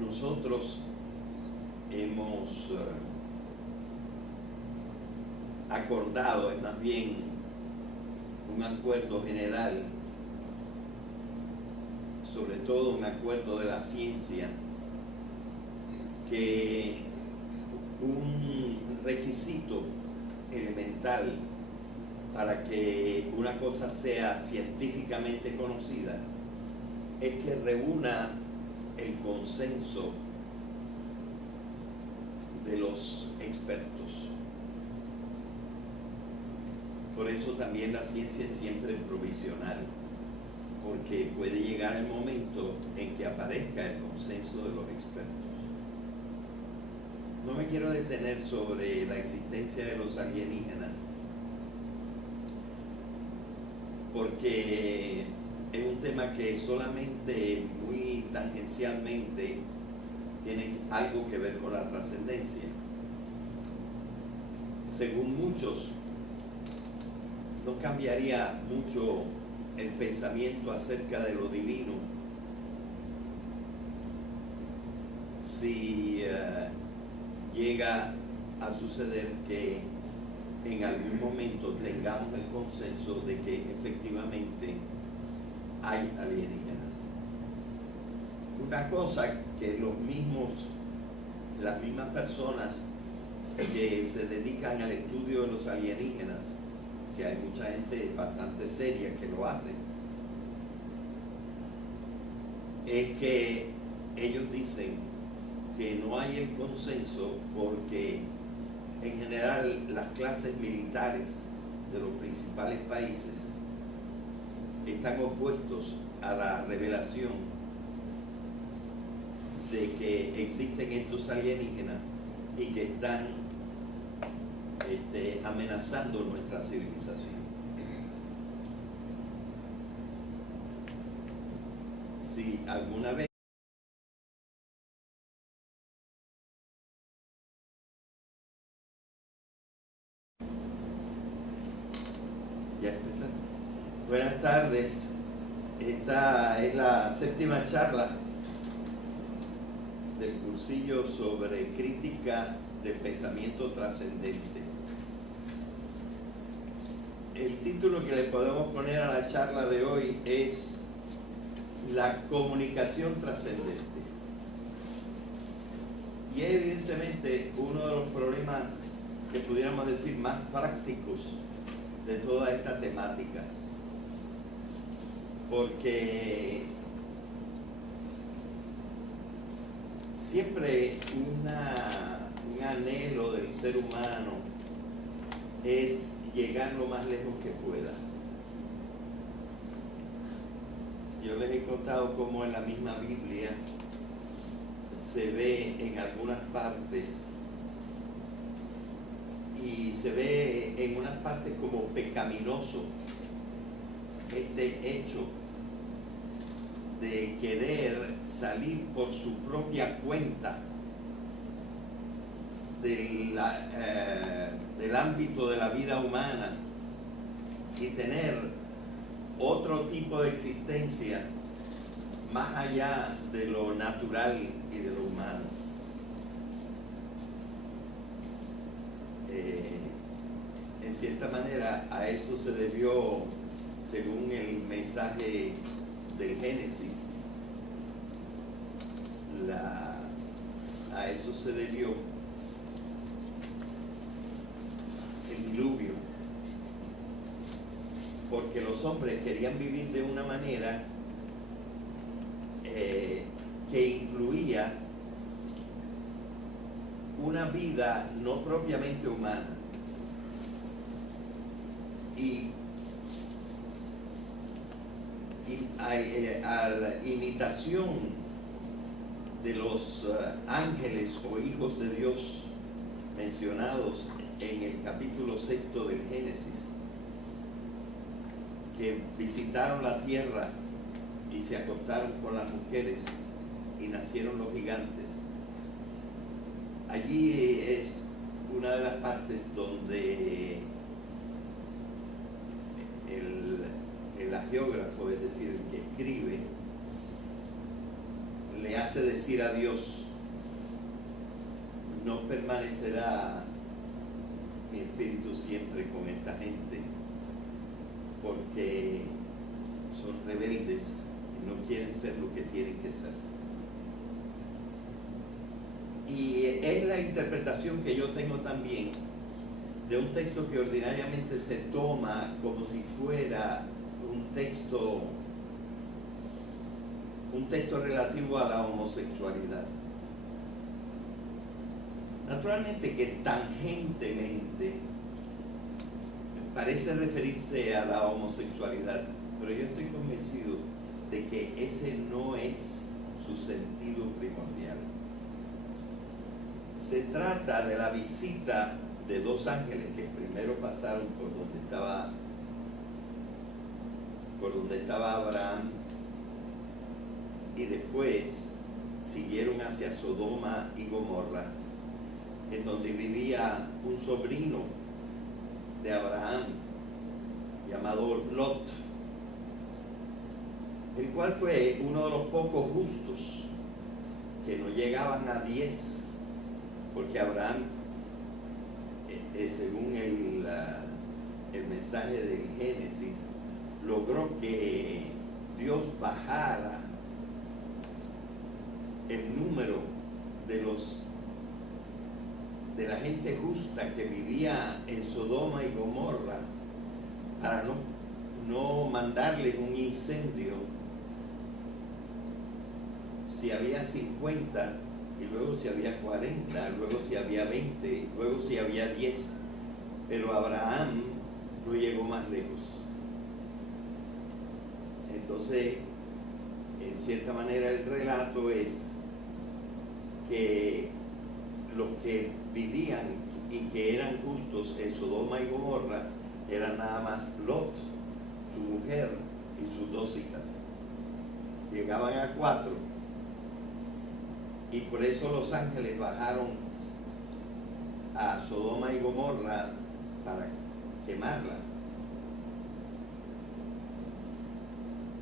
Nosotros hemos acordado, es más bien un acuerdo general, sobre todo un acuerdo de la ciencia, que un requisito elemental para que una cosa sea científicamente conocida es que reúna el consenso de los expertos. Por eso también la ciencia es siempre provisional, porque puede llegar el momento en que aparezca el consenso de los expertos. No me quiero detener sobre la existencia de los alienígenas, porque es un tema que solamente muy tangencialmente tiene algo que ver con la trascendencia. Según muchos, no cambiaría mucho el pensamiento acerca de lo divino si llega a suceder que en algún momento tengamos el consenso de que efectivamente hay alienígenas. Una cosa que las mismas personas que se dedican al estudio de los alienígenas, que hay mucha gente bastante seria que lo hace, es que ellos dicen que no hay el consenso porque en general las clases militares de los principales países están opuestos a la revelación de que existen estos alienígenas y que están amenazando nuestra civilización. Si alguna vez ya empezamos. Buenas tardes. Esta es la séptima charla del cursillo sobre crítica del pensamiento trascendente. El título que le podemos poner a la charla de hoy es la comunicación trascendente. Y es evidentemente uno de los problemas que pudiéramos decir más prácticos de toda esta temática, porque siempre un anhelo del ser humano es llegar lo más lejos que pueda. Yo les he contado cómo en la misma Biblia se ve en algunas partes, y se ve en unas partes como pecaminoso este hecho de querer salir por su propia cuenta del ámbito de la vida humana y tener otro tipo de existencia más allá de lo natural y de lo humano. En cierta manera a eso se debió, según el mensaje del Génesis, a eso se debió el diluvio, porque los hombres querían vivir de una manera que incluía una vida no propiamente humana, y a la imitación de los ángeles o hijos de Dios mencionados en el capítulo 6 del Génesis, que visitaron la tierra y se acostaron con las mujeres y nacieron los gigantes. Allí es una de las partes donde el agiógrafo, es decir, el que escribe, le hace decir a Dios: no permanecerá mi espíritu siempre con esta gente, porque son rebeldes y no quieren ser lo que tienen que ser. Y es la interpretación que yo tengo también de un texto que ordinariamente se toma como si fuera un texto relativo a la homosexualidad. Naturalmente que tangentemente parece referirse a la homosexualidad, pero yo estoy convencido de que ese no es su sentido primordial. Se trata de la visita de dos ángeles que primero pasaron por donde estaba Abraham, y después siguieron hacia Sodoma y Gomorra, en donde vivía un sobrino de Abraham llamado Lot, el cual fue uno de los pocos justos, que no llegaban a 10, porque Abraham, según el mensaje del Génesis, logró que Dios bajara el número de la gente justa que vivía en Sodoma y Gomorra, para no mandarles un incendio si había 50 y luego si había 40, luego si había 20, luego si había 10, pero Abraham no llegó más lejos. Entonces, en cierta manera el relato es que los que vivían y que eran justos en Sodoma y Gomorra eran nada más Lot, su mujer y sus 2 hijas. Llegaban a 4, y por eso los ángeles bajaron a Sodoma y Gomorra para quemarla.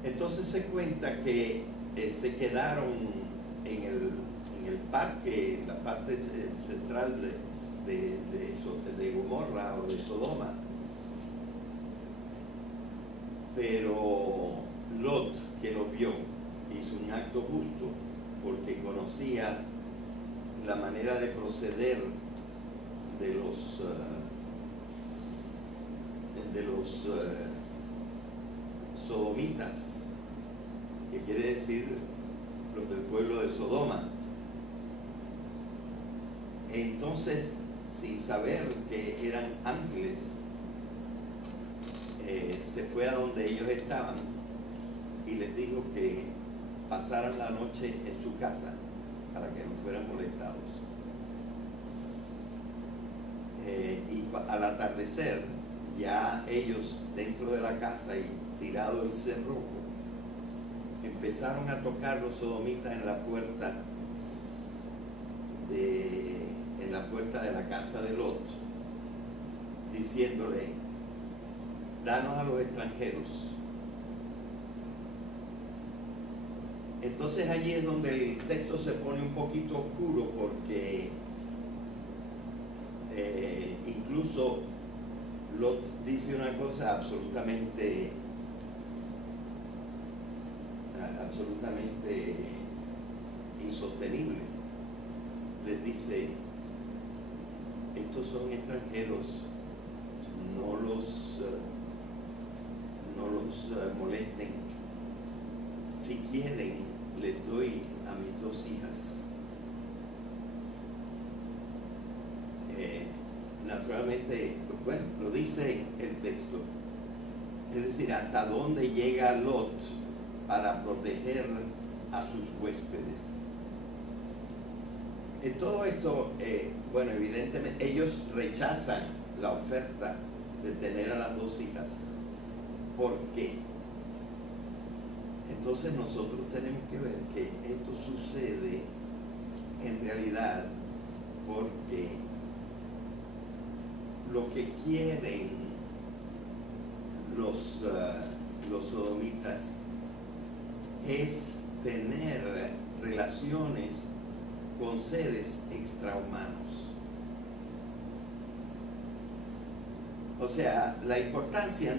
Entonces se cuenta que se quedaron en el parque, en la parte central de Gomorra o de Sodoma, pero Lot, que lo vio, hizo un acto justo porque conocía la manera de proceder de los sodomitas, que quiere decir los del pueblo de Sodoma. Entonces, sin saber que eran ángeles, se fue a donde ellos estaban y les dijo que pasaran la noche en su casa para que no fueran molestados. Y al atardecer, ya ellos dentro de la casa y tirado el cerrojo, empezaron a tocar los sodomitas en la puerta de la casa de Lot, diciéndole: danos a los extranjeros. Entonces allí es donde el texto se pone un poquito oscuro, porque incluso Lot dice una cosa absolutamente insostenible. Les dice: estos son extranjeros, no los molesten. Si quieren, les doy a mis 2 hijas. Naturalmente, bueno, lo dice el texto. Es decir, hasta dónde llega Lot para proteger a sus huéspedes. En todo esto, bueno, evidentemente ellos rechazan la oferta de tener a las 2 hijas. ¿Por qué? Entonces nosotros tenemos que ver que esto sucede en realidad porque lo que quieren los sodomitas es tener relaciones con seres extrahumanos. O sea, la importancia